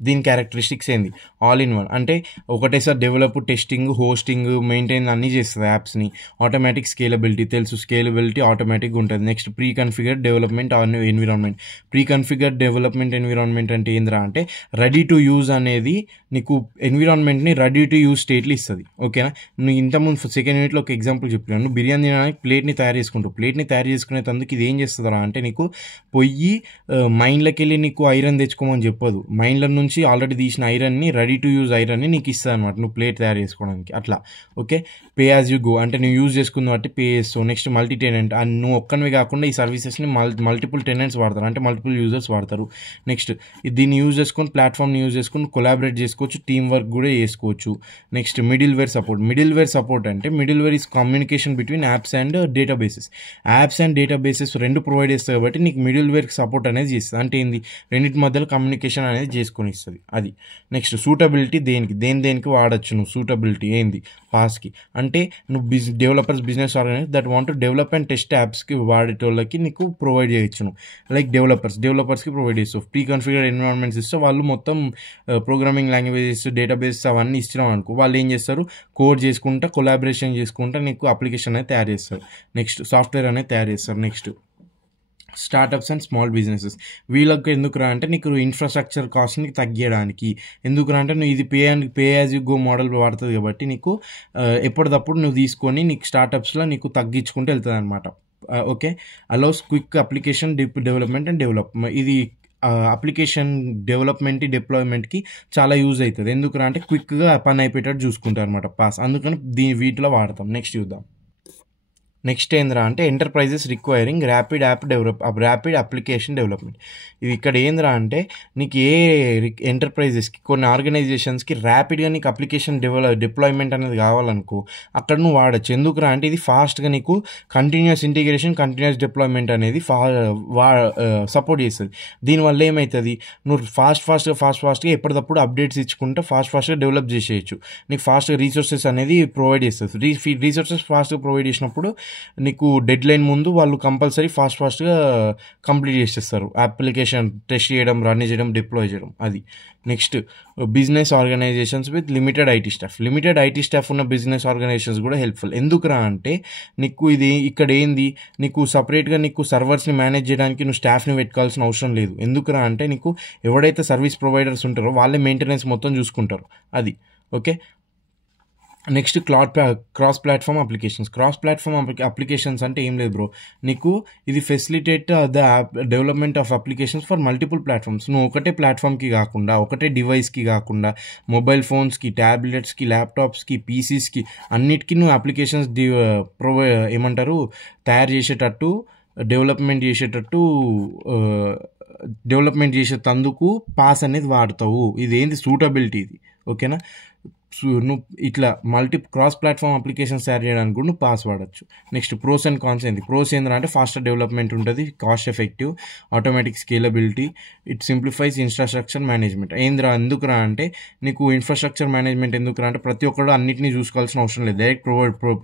దీని క్యారెక్టరిస్టిక్స్ ఏంది, ఆల్ ఇన్ వన్ అంటే ఒకటేసారి డెవలప్, టెస్టింగ్, హోస్టింగ్, మెయింటైన్ అన్నీ చేస్తుంది యాప్స్ని. ఆటోమేటిక్ స్కేలబిలిటీ ఆటోమేటిక్గా ఉంటుంది. నెక్స్ట్ ప్రీ కన్ఫిగర్డ్ డెవలప్మెంట్ ఎన్విరాన్మెంట్ అంటే ఏంద్రా అంటే రెడీ టు యూజ్ అనేది నీకు ఎన్విరాన్మెంట్ని రెడీ టు యూజ్ స్టేట్లు ఇస్తుంది. ఓకేనా? నువ్వు ఇంతకుముందు సెకండ్ యూనిట్లో ఒక ఎగ్జాంపుల్ చెప్పినాను, నువ్వు బిర్యానీ తినడానికి ప్లేట్ని తయారు చేసుకునేందుకు ఇది ఏం చేస్తుందా అంటే నీకు పొయ్యి మైన్లోకి వెళ్ళి నీకు ఐరన్ తెచ్చుకోమని చెప్పదు, మైన్ల నుంచి ఆల్రెడీ తీసిన ఐరన్ని, రెడీ టు యూజ్ ఐరన్ని నీకు ఇస్తుంది అనమాట, నువ్వు ప్లేట్ తయారు చేసుకోవడానికి. అట్లా okay. Pay as you go అంటే నువ్వు యూజ్ చేసుకున్న బట్టి పే చేస్తావు. నెక్స్ట్ మల్టీ టెనెంట్, నువ్వు ఒక్కనివి కాకుండా ఈ సర్వీసెస్ని మల్టిపుల్ టెనెంట్స్ వాడతారు, అంటే మల్టిపుల్ యూజర్స్ వాడతారు. నెక్స్ట్ దీన్ని యూజ్ చేసుకొని, ప్లాట్ఫామ్ని యూజ్ చేసుకొని కొలాబరేట్ చేసుకోవచ్చు, టీమ్ వర్క్ కూడా చేసుకోవచ్చు. నెక్స్ట్ మిడిల్ వేర్ సపోర్ట్ అంటే middle where is communication between apps and databases రెండు ప్రొవైడ్ చేస్తాయి కాబట్టి నీకు మిడిల్ వేర్ సపోర్ట్ అనేది చేస్తుంది. అంటే ఏంది, రెండింటి మధ్యలో కమ్యూనికేషన్ అనేది చేసుకొని ఇస్తుంది. అది నెక్స్ట్ సూటబిలిటీ దేనికి వాడచ్చు నువ్వు. సూటబిలిటీ ఏంది పాస్కి అంటే నువ్వు developers business organization that want to develop and test యాప్స్కి వాడేటోళ్ళకి నీకు ప్రొవైడ్ చేయొచ్చు నువ్వు. లైక్ డెవలపర్స్కి ప్రొవైడ్ చేస్తావు. ప్రీ కాన్ఫిగర్డ్ ఎన్విరాన్మెంట్స్ ఇస్తే వాళ్ళు మొత్తం ప్రోగ్రామింగ్ లాంగ్వేజెస్ డేటాబేస్ అవన్నీ ఇచ్చినాం అనుకో, వాళ్ళు ఏం చేస్తారు కోడ్ చేసుకుంటా కొలాబరేషన్ చేసుకుంటా నీకు అప్లికేషన్ అనేది తయారు చేస్తారు. నెక్స్ట్ సాఫ్ట్వేర్ అనేది తయారు చేస్తారు. Next startups and small businesses వీళ్ళకి ఎందుకురా అంటే నీకు ఇన్ఫ్రాస్ట్రక్చర్ కాస్ట్ని తగ్గించడానికి. ఎందుకురా అంటే నువ్వు ఇది pay as you go model వాడుతుంది కాబట్టి నీకు ఎప్పటికప్పుడు నువ్వు తీసుకొని నీకు స్టార్టప్స్లో నీకు తగ్గించుకుంటూ వెళ్తుంది అనమాట. Okay, allows quick application development and ఇది అప్లికేషన్ డిప్లాయ్మెంట్కి చాలా యూజ్ అవుతుంది. ఎందుకురా అంటే క్విక్గా పని అయిపోయేటట్టు చూసుకుంటారు అనమాట పాస్. అందుకని వీటిలో వాడతాం. నెక్స్ట్ చూద్దాం. నెక్స్ట్ ఏంద్రా అంటే enterprises requiring rapid application development. ఇది ఇక్కడ ఏంద్రా అంటే నీకు ఎంటర్ప్రైజెస్కి కొన్ని ఆర్గనైజేషన్స్కి ర్యాపిడ్గా నీకు అప్లికేషన్ డిప్లాయ్మెంట్ అనేది కావాలనుకో అక్కడ నువ్వు వాడచ్చు. ఎందుకురా అంటే ఇది ఫాస్ట్గా నీకు కంటిన్యూస్ ఇంటిగ్రేషన్ కంటిన్యూస్ డిప్లాయ్మెంట్ అనేది సపోర్ట్ చేస్తుంది. దీనివల్ల ఏమవుతుంది నువ్వు ఫాస్ట్గా ఎప్పటికప్పుడు అప్డేట్స్ ఇచ్చుకుంటే ఫాస్ట్గా డెవలప్ చేసేయచ్చు. నీకు ఫాస్ట్గా రీసోర్సెస్ అనేది ప్రొవైడ్ చేస్తుంది. రీసోర్సెస్ ఫాస్ట్గా ప్రొవైడ్ చేసినప్పుడు నీకు డెడ్ లైన్ ముందు వాళ్ళు కంపల్సరీ ఫాస్ట్గా కంప్లీట్ చేసేస్తారు. అప్లికేషన్ టెస్ట్ చేయడం, రన్ చేయడం, డిప్లాయ్ చేయడం. అది next business organizations with limited IT staff ఉన్న బిజినెస్ ఆర్గనైజేషన్స్ కూడా హెల్ప్ఫుల్. ఎందుకురా అంటే నీకు ఇక్కడ ఏంది నీకు సపరేట్గా నీకు సర్వర్స్ని మేనేజ్ చేయడానికి నువ్వు స్టాఫ్ని పెట్టుకోవాల్సిన అవసరం లేదు. ఎందుకురా అంటే నీకు ఎవడైతే సర్వీస్ ప్రొవైడర్స్ ఉంటారో వాళ్ళే మెయింటెనెన్స్ మొత్తం చూసుకుంటారు. అది okay. Next cross platform applications అంటే ఏం లేదు బ్రో, నీకు ఇది facilitate the development of applications for multiple platforms. నువ్వు ఒకటే ప్లాట్ఫామ్కి కాకుండా ఒకటే డివైస్కి కాకుండా మొబైల్ ఫోన్స్కి, ట్యాబ్లెట్స్కి, ల్యాప్టాప్స్కి, పీసీస్కి అన్నిటికీ నువ్వు అప్లికేషన్స్ తయారు చేసేటట్టు డెవలప్మెంట్ చేసేటందుకు పాస్ అనేది వాడతావు. ఇదేంది సూటబిలిటీ ఇది. ఓకేనా, నువ్వు ఇట్లా క్రాస్ ప్లాట్ఫామ్ అప్లికేషన్స్ తయారు చేయడానికి కూడా నువ్వు పాస్ వాడచ్చు. నెక్స్ట్ ప్రోస్ అండ్ కాన్స్ ఏంది. ప్రోస్ ఏంటంటే ఫాస్టర్ డెవలప్మెంట్ ఉంటుంది, cost effective, automatic scalability, it simplifies infrastructure management. ఎందుకురా అంటే నీకు ఇన్ఫ్రాస్ట్రక్చర్ మేనేజ్మెంట్ ఎందుకురా అంటే ప్రతి ఒక్కరు అన్నింటినీ చూసుకోవాల్సిన అవసరం లేదు. డైరెక్ట్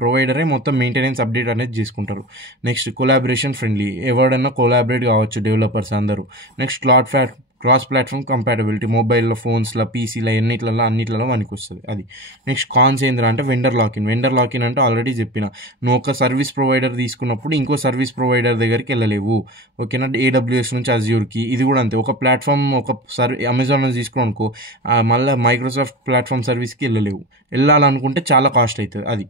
ప్రొవైడరే మొత్తం మెయింటెనెన్స్ అప్డేట్ అనేది చేసుకుంటారు. నెక్స్ట్ కొలాబరేషన్ ఫ్రెండ్లీ, ఎవరైనా కొలాబరేట్ కావచ్చు డెవలపర్స్ అందరూ. నెక్స్ట్ క్రాస్ ప్లాట్ఫామ్ కంపాటబిలిటీ, మొబైల్లో, ఫోన్స్లో, పీసీలో అన్నిట్లలో మనకి వస్తుంది. అది నెక్స్ట్ కాన్స్ ఏంద్రా అంటే వెండర్ లాకిన్ అంటే ఆల్రెడీ చెప్పిన, నువ్వు ఒక సర్వీస్ ప్రొవైడర్ తీసుకున్నప్పుడు ఇంకో సర్వీస్ ప్రొవైడర్ దగ్గరికి వెళ్ళలేవు. ఓకేనా, AWS నుంచి అజ్యూర్కి ఇది కూడా అంతే. ఒక ప్లాట్ఫామ్ అమెజాన్ నుంచి తీసుకుని అనుకో మళ్ళీ మైక్రోసాఫ్ట్ ప్లాట్ఫామ్ సర్వీస్కి వెళ్ళాలనుకుంటే చాలా కాస్ట్ అవుతుంది. అది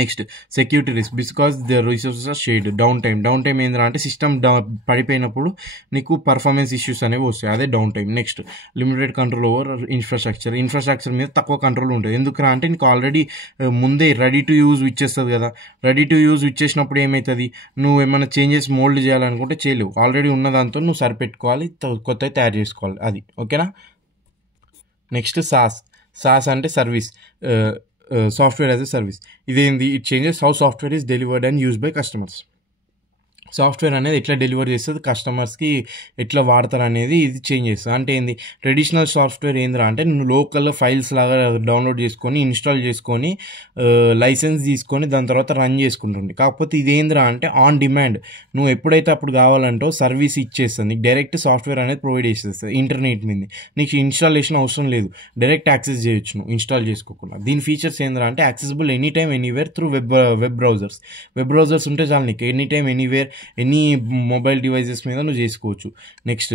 next security risk because the resources are shared. Down time ఏంద్రా అంటే సిస్టమ్ పడిపోయినప్పుడు నీకు పర్ఫార్మెన్స్ ఇష్యూస్ అనేవి వస్తాయి, అదే down time. Next limited control over infrastructure మీద తక్కువ కంట్రోల్ ఉంటుంది. ఎందుకంటే అంటే నీకు ఆల్రెడీ ముందే రెడీ టు యూజ్ ఇచ్చేస్తుంది కదా. రెడీ టు యూజ్ ఇచ్చేసినప్పుడు ఏమవుతుంది, నువ్వు ఏమైనా చేంజెస్ మోల్డ్ చేయాలనుకుంటే చేయలేవు. ఆల్రెడీ ఉన్న దాంతో నువ్వు సరిపెట్టుకోవాలి, కొత్తవి తయారు చేసుకోవాలి. అది ఓకేనా. నెక్స్ట్ సాస్ అంటే service, software as a service. ఇదేంది, it changes how software is delivered and use by customers. Software అనేది ఎట్లా డెలివర్ చేస్తుంది, కస్టమర్స్కి ఎట్లా వాడతారు అనేది ఇది చేంజ్ చేస్తుంది. అంటే ఏంది ట్రెడిషనల్ సాఫ్ట్వేర్ ఏంద్రా అంటే నువ్వు లోకల్లో ఫైల్స్ లాగా డౌన్లోడ్ చేసుకొని ఇన్స్టాల్ చేసుకొని లైసెన్స్ తీసుకొని దాని తర్వాత రన్ చేసుకుంటుంది. కాకపోతే ఇదేంద్రా అంటే ఆన్ డిమాండ్, నువ్వు ఎప్పుడైతే అప్పుడు కావాలంటో సర్వీస్ ఇచ్చేస్తుంది. నీకు డైరెక్ట్ సాఫ్ట్వేర్ అనేది ప్రొవైడ్ చేసేస్తుంది ఇంటర్నెట్ మీద. నీకు ఇన్స్టాలేషన్ అవసరం లేదు, డైరెక్ట్ యాక్సెస్ చేయొచ్చు నువ్వు ఇన్స్టాల్ చేసుకోకుండా. దీని ఫీచర్స్ ఏంద్రా అంటే accessible any time anywhere through web browsers ఉంటే చాలు నీకు any time anywhere any mobile devices మీద నువ్వు చేసుకోవచ్చు. Next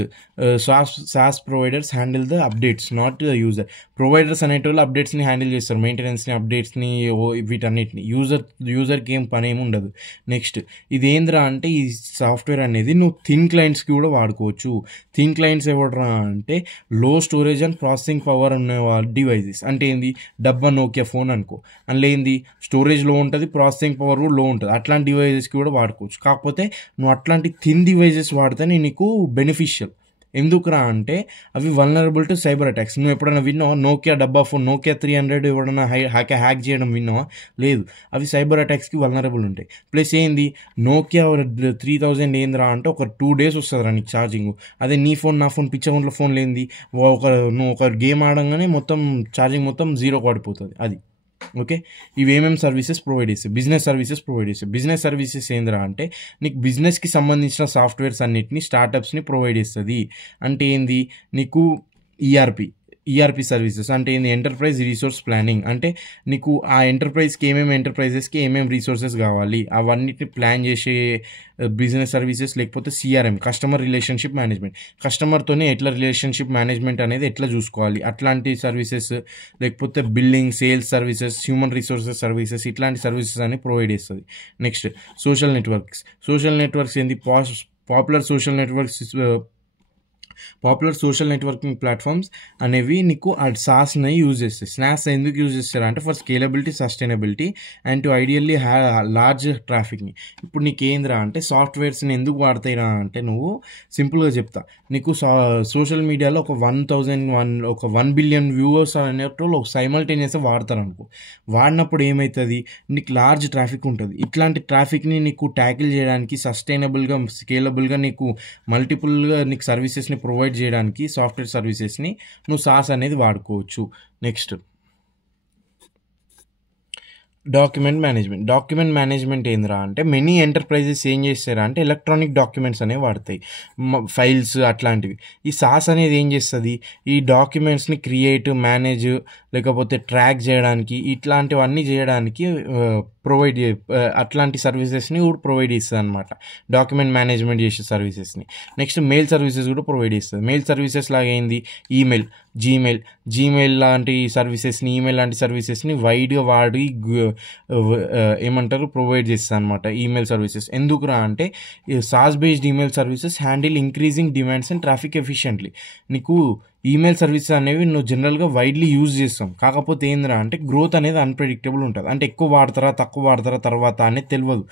SaaS providers handle the updates not the user. Providers అనేటోళ్ళు అప్డేట్స్ని హ్యాండిల్ చేస్తారు, మెయింటెనెన్స్ని, అప్డేట్స్ని, వీటన్నిటిని. యూజర్కి ఏం పని ఏమి ఉండదు. నెక్స్ట్ ఇదేంద్రా అంటే ఈ సాఫ్ట్వేర్ అనేది నువ్వు థిన్ క్లయింట్స్కి కూడా వాడుకోవచ్చు. థిన్ క్లయింట్స్ ఎవడరా అంటే లో స్టోరేజ్ అండ్ ప్రాసెసింగ్ పవర్ ఉన్న డివైజెస్. అంటే ఏంది, డబ్బా నోకియా ఫోన్ అనుకో, అందులో ఏంది స్టోరేజ్ లో ఉంటుంది, ప్రాసెసింగ్ పవర్ కూడా లో ఉంటుంది. అట్లాంటి డివైజెస్కి కూడా వాడుకోవచ్చు. కాకపోతే నువ్వు అట్లాంటి థిన్ డివైజెస్ వాడితేనే నీకు బెనిఫిషియల్. ఎందుకురా అంటే అవి వల్నరబుల్ టు సైబర్ అటాక్స్. నువ్వు ఎప్పుడైనా విన్నావా నోకియా డబ్బా ఫోన్, నోకియా 300 ఎవడన్నా హ్యాక్ చేయడం విన్నావా? లేదు. అవి సైబర్ అటాక్స్కి వల్నరబుల్ ఉంటాయి. ప్లస్ ఏంది, నోకియా 3000 ఏందిరా అంటే ఒక 2 days వస్తుందిరా నీకు ఛార్జింగ్. అదే నీ ఫోన్ నా ఫోన్ పిచ్చగుంట్ల ఫోన్ లేనిది నువ్వు ఒక గేమ్ ఆడంగానే మొత్తం ఛార్జింగ్ మొత్తం 0 పడిపోతుంది. అది ఓకే. ఇవి ఏమేమి సర్వీసెస్ ప్రొవైడ్ చేస్తాయి? బిజినెస్ సర్వీసెస్ ప్రొవైడ్ చేస్తాయి. బిజినెస్ సర్వీసెస్ ఏందిరా అంటే నీకు బిజినెస్కి సంబంధించిన సాఫ్ట్వేర్స్ అన్నిటిని స్టార్టప్స్ని ప్రొవైడ్ చేస్తుంది. అంటే ఏంది, నీకు ఈఆర్పి సర్వీసెస్ అంటే ఏంది, ఎంటర్ప్రైజ్ రిసోర్స్ ప్లానింగ్. అంటే నీకు ఆ ఎంటర్ప్రైజ్కి ఎంటర్ప్రైజెస్కి ఏమేమి రిసోర్సెస్ కావాలి అవన్నిటిని ప్లాన్ చేసే బిజినెస్ సర్వీసెస్. లేకపోతే సిఆర్ఎం, కస్టమర్ రిలేషన్షిప్ మేనేజ్మెంట్, కస్టమర్తోనే ఎట్లా రిలేషన్షిప్ మేనేజ్మెంట్ అనేది ఎట్లా చూసుకోవాలి అట్లాంటి సర్వీసెస్. లేకపోతే building, sales services, human resources services, ఇట్లాంటి సర్వీసెస్ అని ప్రొవైడ్ చేస్తుంది. నెక్స్ట్ సోషల్ నెట్వర్క్స్ ఏంది, పాపులర్ సోషల్ నెట్వర్కింగ్ ప్లాట్ఫామ్స్ అనేవి నీకు సాస్ని యూజ్ చేస్తాయి. స్నాస్ ఎందుకు యూజ్ చేస్తారు అంటే for scalability, sustainability and to ideally large ట్రాఫిక్ని. ఇప్పుడు నీకు ఏందిరా అంటే సాఫ్ట్వేర్స్ని ఎందుకు వాడతాయిరా అంటే నువ్వు సింపుల్గా చెప్తా. నీకు సోషల్ మీడియాలో ఒక 1 బిలియన్ వ్యూవర్స్ అనేటోళ్ళు సైమల్టేనియస్గా వాడతారు అనుకో. వాడినప్పుడు ఏమవుతుంది, నీకు లార్జ్ ట్రాఫిక్ ఉంటుంది. ఇట్లాంటి ట్రాఫిక్ని నీకు ట్యాకిల్ చేయడానికి సస్టైనబుల్గా, స్కేలబుల్గా నీకు మల్టిపుల్గా నీకు సర్వీసెస్ని ప్రొవైడ్ చేయడానికి సాఫ్ట్వేర్ సర్వీసెస్ని నువ్వు సాస్ అనేది వాడుకోవచ్చు. నెక్స్ట్ డాక్యుమెంట్ మేనేజ్మెంట్ ఏందిరా అంటే మెనీ ఎంటర్ప్రైజెస్ ఏం చేస్తారా అంటే ఎలక్ట్రానిక్ డాక్యుమెంట్స్ అనేవి వాడతాయి, ఫైల్స్ అట్లాంటివి. ఈ సాస్ అనేది ఏం చేస్తుంది, ఈ డాక్యుమెంట్స్ని క్రియేట్, మేనేజ్ లేకపోతే ట్రాక్ చేయడానికి ఇట్లాంటివన్నీ చేయడానికి అట్లాంటి సర్వీసెస్ని కూడా ప్రొవైడ్ చేస్తుంది అనమాట, డాక్యుమెంట్ మేనేజ్మెంట్ చేసే సర్వీసెస్ని. నెక్స్ట్ మెయిల్ సర్వీసెస్ కూడా ప్రొవైడ్ చేస్తుంది. మెయిల్ సర్వీసెస్ లాగా ఏంది, జీమెయిల్ లాంటి సర్వీసెస్ని, ఈమెయిల్ లాంటి సర్వీసెస్ని వైడ్గా వాడి ప్రొవైడ్ చేస్తుంది అనమాట ఈమెయిల్ సర్వీసెస్. ఎందుకురా అంటే sauce based email services handle increasing demands and traffic efficiently. నీకు ఈమెయిల్ సర్వీసెస్ అనేవి నువ్వు జనరల్గా వైడ్లీ యూజ్ చేస్తాం. కాకపోతే ఏందిరా అంటే గ్రోత్ అనేది అన్ప్రెడిక్టబుల్ ఉంటుంది. అంటే ఎక్కువ వాడతారా తక్కువ వాడతారా తర్వాత అనేది తెలియదు.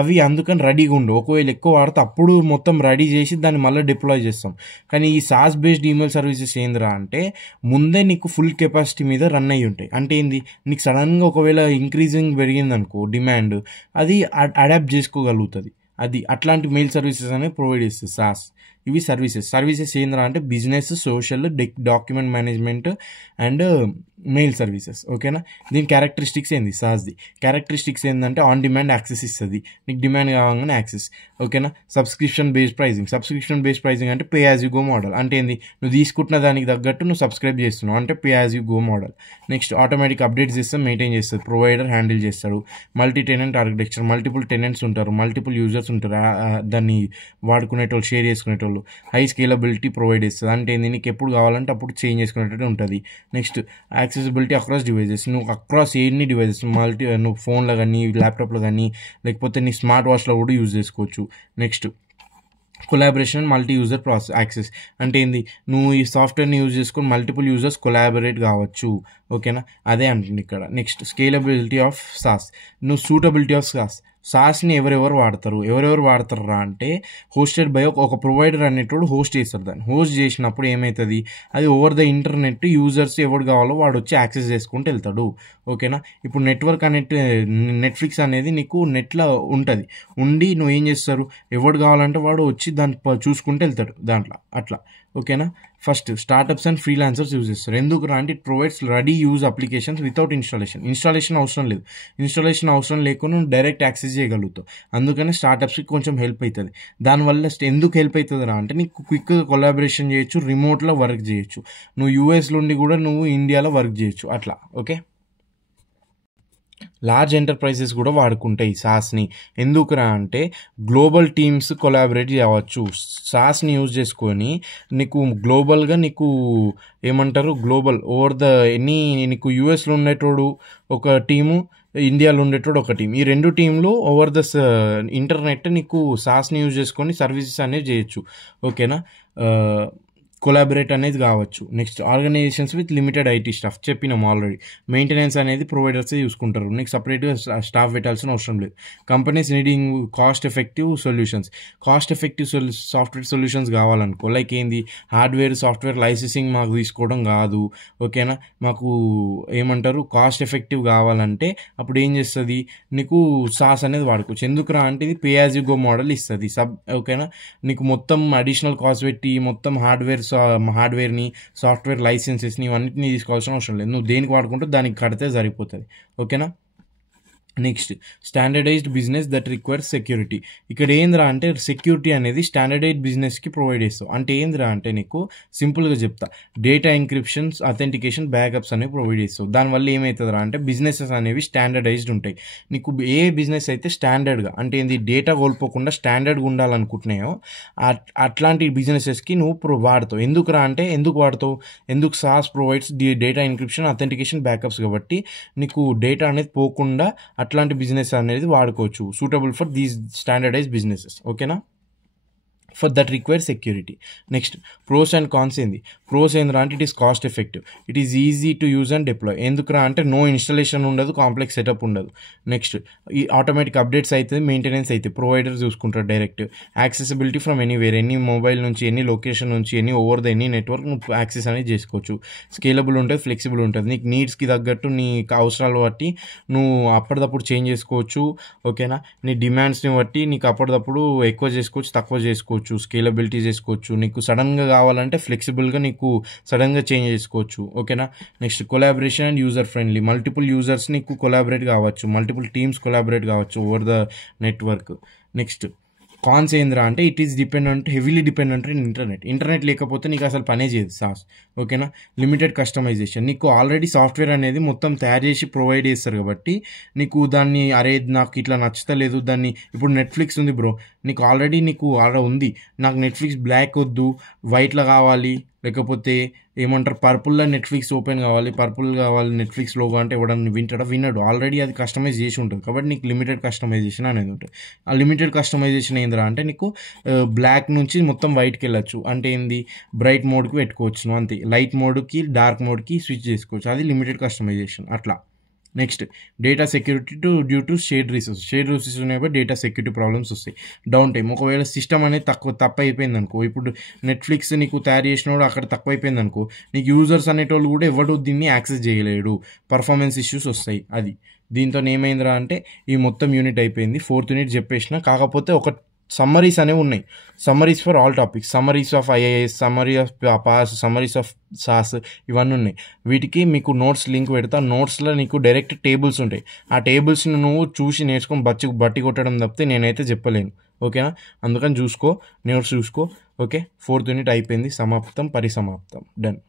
అవి అందుకని రెడీగా ఉండవు. ఒకవేళ ఎక్కువ వాడితే అప్పుడు మొత్తం రెడీ చేసి దాన్ని మళ్ళీ డిప్లాయ్ చేస్తాం. కానీ ఈ సాస్ బేస్డ్ ఈమెయిల్ సర్వీసెస్ ఏందిరా అంటే ముందే నీకు ఫుల్ కెపాసిటీ మీద రన్ అయ్యి ఉంటాయి. అంటే ఏంది, నీకు సడన్గా ఒకవేళ ఇంక్రీజింగ్ పెరిగిందనుకో డిమాండ్, అది అడాప్ట్ చేసుకోగలుగుతుంది. అది అట్లాంటి మెయిల్ సర్వీసెస్ అనేవి ప్రొవైడ్ చేస్తుంది సాస్. ఇవి సర్వీసెస్ ఏంద్రా అంటే business, social, document management and mail services. ఓకేనా. దీని క్యారెక్టరిస్టిక్స్ ఏంది, సాస్ది క్యారెక్టరిస్టిక్స్ ఏంటంటే ఆన్ డిమాండ్ యాక్సెస్ ఇస్తుంది, నీకు డిమాండ్ కావాలని యాక్సెస్. ఓకేనా. సబ్స్క్రిప్షన్ బేస్డ్ ప్రైజింగ్ అంటే pay as you go model. అంటే ఏంది, నువ్వు తీసుకుంటున్న దానికి తగ్గట్టు నువ్వు సబ్స్క్రైబ్ చేస్తున్నావు అంటే pay as you go model. Next automatic updates చేస్తే మెయింటైన్ చేస్తుంది, ప్రొవైడర్ హ్యాండిల్ చేస్తాడు. Multi tenant architecture, multiple tenants ఉంటారు, మల్టిపుల్ యూజర్స్ ఉంటారు, దాన్ని వాడుకునేటోళ్ళు, షేర్ చేసుకునేటోళ్ళు. హై స్కేలబిలిటీ ప్రొవైడ్ చేస్తుంది. అంటే ఏంది, నీకు ఎప్పుడు కావాలంటే అప్పుడు చేంజ్ చేసుకునేటట్టు ఉంటుంది. నెక్స్ట్ యాక్సెసిబిలిటీ అక్రాస్ డివైజెస్, నువ్వు అక్రాస్ ఎన్ని డివైజెస్ నువ్వు ఫోన్లో కానీ ల్యాప్టాప్లో కానీ లేకపోతే నీ స్మార్ట్ వాచ్లో కూడా యూజ్ చేసుకోవచ్చు. Next collaboration, multi user access. అంటే ఏంది, నువ్వు ఈ సాఫ్ట్వేర్ని యూజ్ చేసుకొని మల్టిపుల్ యూజర్స్ కొలాబరేట్ కావచ్చు. ఓకేనా, అదే అంటుంది ఇక్కడ. నెక్స్ట్ స్కేలబిలిటీ ఆఫ్ సాస్, నువ్వు సూటబిలిటీ ఆఫ్ సాస్ని ఎవరెవరు వాడతారు అంటే హోస్టెడ్ బై ఒక ప్రొవైడర్ అనేటోడు హోస్ట్ చేస్తారు. దాన్ని హోస్ట్ చేసినప్పుడు ఏమవుతుంది, అది ఓవర్ ద ఇంటర్నెట్ యూజర్స్ ఎవరు కావాలో వాడు వచ్చి యాక్సెస్ చేసుకుంటూ వెళ్తాడు. ఓకేనా. ఇప్పుడు నెట్ఫ్లిక్స్ అనేది నీకు నెట్లో ఉంటుంది, ఉండి నువ్వు ఏం చేస్తారు, ఎవడు కావాలంటే వాడు వచ్చి దాన్ని చూసుకుంటూ వెళ్తాడు దాంట్లో అట్లా. ఓకేనా. First startups and freelancers use చేస్తారు. ఎందుకురా అంటే it provides ready use applications without installation అవసరం లేకుండా డైరెక్ట్ యాక్సెస్ చేయగలుగుతావు. అందుకని స్టార్టప్స్కి కొంచెం హెల్ప్ అవుతుంది. దానివల్ల ఎందుకు హెల్ప్ అవుతుంది రా అంటే నీకు క్విక్గా కొలాబరేషన్ చేయొచ్చు, రిమోట్లో వర్క్ చేయొచ్చు, నువ్వు యూఎస్లో ఉండి కూడా నువ్వు ఇండియాలో వర్క్ చేయొచ్చు అట్లా. ఓకే. లార్జ్ ఎంటర్ప్రైజెస్ కూడా వాడుకుంటాయి సాస్ని. ఎందుకురా అంటే గ్లోబల్ టీమ్స్ కొలాబరేట్ చేయవచ్చు. సాస్ని యూజ్ చేసుకొని నీకు గ్లోబల్గా గ్లోబల్ ఓవర్ ద నీకు యూఎస్లో ఉండేటోడు ఒక టీము, ఇండియాలో ఉండేటోడు ఒక టీం, ఈ రెండు టీంలు ఓవర్ ద ఇంటర్నెట్ నీకు సాస్ని యూజ్ చేసుకొని సర్వీసెస్ అనేవి చేయొచ్చు. ఓకేనా. కొలాబరేట్ అనేది కావచ్చు. Next organizations with limited IT staff చెప్పినాం ఆల్రెడీ. మెయింటెనెన్స్ అనేది ప్రొవైడర్సే చూసుకుంటారు, నీకు సపరేట్గా స్టాఫ్ పెట్టాల్సిన అవసరం లేదు. Companies needing cost effective solutions. Cost effective software solutions కావాలనుకో, లైక్ ఏంది, హార్డ్వేర్ సాఫ్ట్వేర్ లైసెన్సింగ్ మాకు తీసుకోవడం కాదు, ఓకేనా, మాకు ఏమంటారు కాస్ట్ ఎఫెక్టివ్ కావాలంటే అప్పుడు ఏం చేస్తుంది, నీకు సాస్ అనేది వాడుకోవచ్చు. ఎందుకురా అంటే ఇది pay as you go model ఇస్తుంది. ఓకేనా, నీకు మొత్తం అడిషనల్ కాస్ట్ పెట్టి మొత్తం హార్డ్వేర్ని సాఫ్ట్వేర్ లైసెన్సెస్ని ఇవన్నిటిని తీసుకోవాల్సిన అవసరం లేదు. నువ్వు దేనికి వాడుకుంటే దానికి కడితే సరిపోతుంది. ఓకేనా. Next standardized business that requires security. ఇక్కడ ఏంద్రా అంటే సెక్యూరిటీ అనేది స్టాండర్డైజ్డ్ బిజినెస్కి ప్రొవైడ్ చేస్తావు. అంటే ఏంద్రా అంటే నీకు సింపుల్గా చెప్తా, డేటా ఎంక్రిప్షన్స్, అథెంటికేషన్, బ్యాకప్స్ అనేవి ప్రొవైడ్ చేస్తావు. దానివల్ల ఏమవుతుందిరా అంటే బిజినెసెస్ అనేవి స్టాండర్డైజ్డ్ ఉంటాయి. నీకు ఏ బిజినెస్ అయితే స్టాండర్డ్గా అంటే ఏంది డేటా కోల్పోకుండా స్టాండర్డ్గా ఉండాలనుకుంటున్నాయో అట్లాంటి బిజినెసెస్కి నువ్వు వాడతావు. ఎందుకురా అంటే ఎందుకు వాడతావు, ఎందుకు SaaS provides data encryption, authentication, backups కాబట్టి నీకు డేటా అనేది పోకుండా అట్లాంటి బిజినెస్ అనేది వాడుకోవచ్చు. Suitable for these standardize businesses. ఓకేనా, for that require security. Next pros and cons ఏంది. ప్రోస్ ఏంద్రా అంటే it is cost effective, it is easy to use and deploy. ఎందుకురా అంటే నో ఇన్స్టాలేషన్ ఉండదు, కాంప్లెక్స్ సెటప్ ఉండదు. నెక్స్ట్ ఈ ఆటోమేటిక్ అప్డేట్స్ అయితే, మెయింటెనెన్స్ అయితే ప్రొవైడర్ చూసుకుంటారు direct. Accessibility from anywhere, any mobile నుంచి, ఎనీ లొకేషన్ నుంచి, any over the any network నువ్వు యాక్సెస్ అనేది చేసుకోవచ్చు. స్కేలబుల్ ఉంటుంది, ఫ్లెక్సిబుల్ ఉంటుంది, నీకు నీడ్స్కి తగ్గట్టు నీ అవసరాలు బట్టి నువ్వు అప్పటిదప్పుడు చేంజ్ చేసుకోవచ్చు. ఓకేనా, నీ డిమాండ్స్ని బట్టి నీకు అప్పటిదప్పుడు ఎక్కువ చేసుకోవచ్చు, తక్కువ చేసుకోవచ్చు, స్కేలబిలిటీ చేసుకోవచ్చు. నీకు సడన్గా కావాలంటే ఫ్లెక్సిబుల్గా నీకు సడన్గా చేంజ్ చేసుకోవచ్చు. ఓకేనా. Next collaboration and user friendly. Multiple users నీకు కొలాబరేట్ కావచ్చు, మల్టిపుల్ టీమ్స్ కొలాబరేట్ కావచ్చు over the network. Next cons ఏంద్రా అంటే it is heavily dependent in internet లేకపోతే నీకు అసలు పనే చేయదు సాస్. ఓకేనా. లిమిటెడ్ కస్టమైజేషన్, నీకు ఆల్రెడీ సాఫ్ట్వేర్ అనేది మొత్తం తయారు చేసి ప్రొవైడ్ చేస్తారు కాబట్టి నీకు దాన్ని అరే నాకు ఇట్లా నచ్చతలేదు దాన్ని. ఇప్పుడు నెట్ఫ్లిక్స్ ఉంది బ్రో, నీకు ఆల్రెడీ ఆడ ఉంది, నాకు నెట్ఫ్లిక్స్ బ్లాక్ వద్దు వైట్లో కావాలి, లేకపోతే ఏమంటారు పర్పుల్లో నెట్ఫ్లిక్స్ ఓపెన్ కావాలి, పర్పుల్ కావాలి నెట్ఫ్లిక్స్ లోగో అంటే ఎవడన్నా వినడు, ఆల్రెడీ అది కస్టమైజ్ చేసి ఉంటుంది కాబట్టి నీకు లిమిటెడ్ కస్టమైజేషన్ అనేది ఉంటుంది. ఆ లిమిటెడ్ కస్టమైజేషన్ ఏందిరా అంటే నీకు బ్లాక్ నుంచి మొత్తం వైట్కి వెళ్ళచ్చు. అంటే ఏంది, బ్రైట్ మోడ్కి పెట్టుకోవచ్చు, అంతే, లైట్ మోడ్కి డార్క్ మోడ్కి స్విచ్ చేసుకోవచ్చు, అది లిమిటెడ్ కస్టమైజేషన్ అట్లా. Next data security due to shared resources ఉన్నాయి, డేటా సెక్యూరిటీ ప్రాబ్లమ్స్ వస్తాయి. డౌన్ టైం, ఒకవేళ సిస్టమ్ అనేది తప్పు అయిపోయింది అనుకో, ఇప్పుడు నెట్ఫ్లిక్స్ నీకు తయారు చేసినోడు అక్కడ తక్కువ అయిపోయింది అనుకో, నీకు యూజర్స్ అనేటోళ్ళు కూడా ఎవడు దీన్ని యాక్సెస్ చేయలేడు, పర్ఫార్మెన్స్ ఇష్యూస్ వస్తాయి. అది దీంతో ఏమైందిరా అంటే ఈ మొత్తం యూనిట్ అయిపోయింది. 4th యూనిట్ చెప్పేసిన, కాకపోతే ఒక సమ్మరీస్ అనేవి ఉన్నాయి. Summaries for all topics, summaries of IAS, summary of pass, summaries of sauce, ఇవన్నీ ఉన్నాయి. వీటికి మీకు నోట్స్ లింక్ పెడతా. నోట్స్లో నీకు డైరెక్ట్ టేబుల్స్ ఉంటాయి. ఆ టేబుల్స్ని నువ్వు చూసి నేర్చుకొని బట్టి కొట్టడం తప్పితే నేనైతే చెప్పలేను. ఓకేనా, అందుకని నోట్స్ చూసుకో. ఓకే, 4th యూనిట్ అయిపోయింది, పరిసమాప్తం, డన్.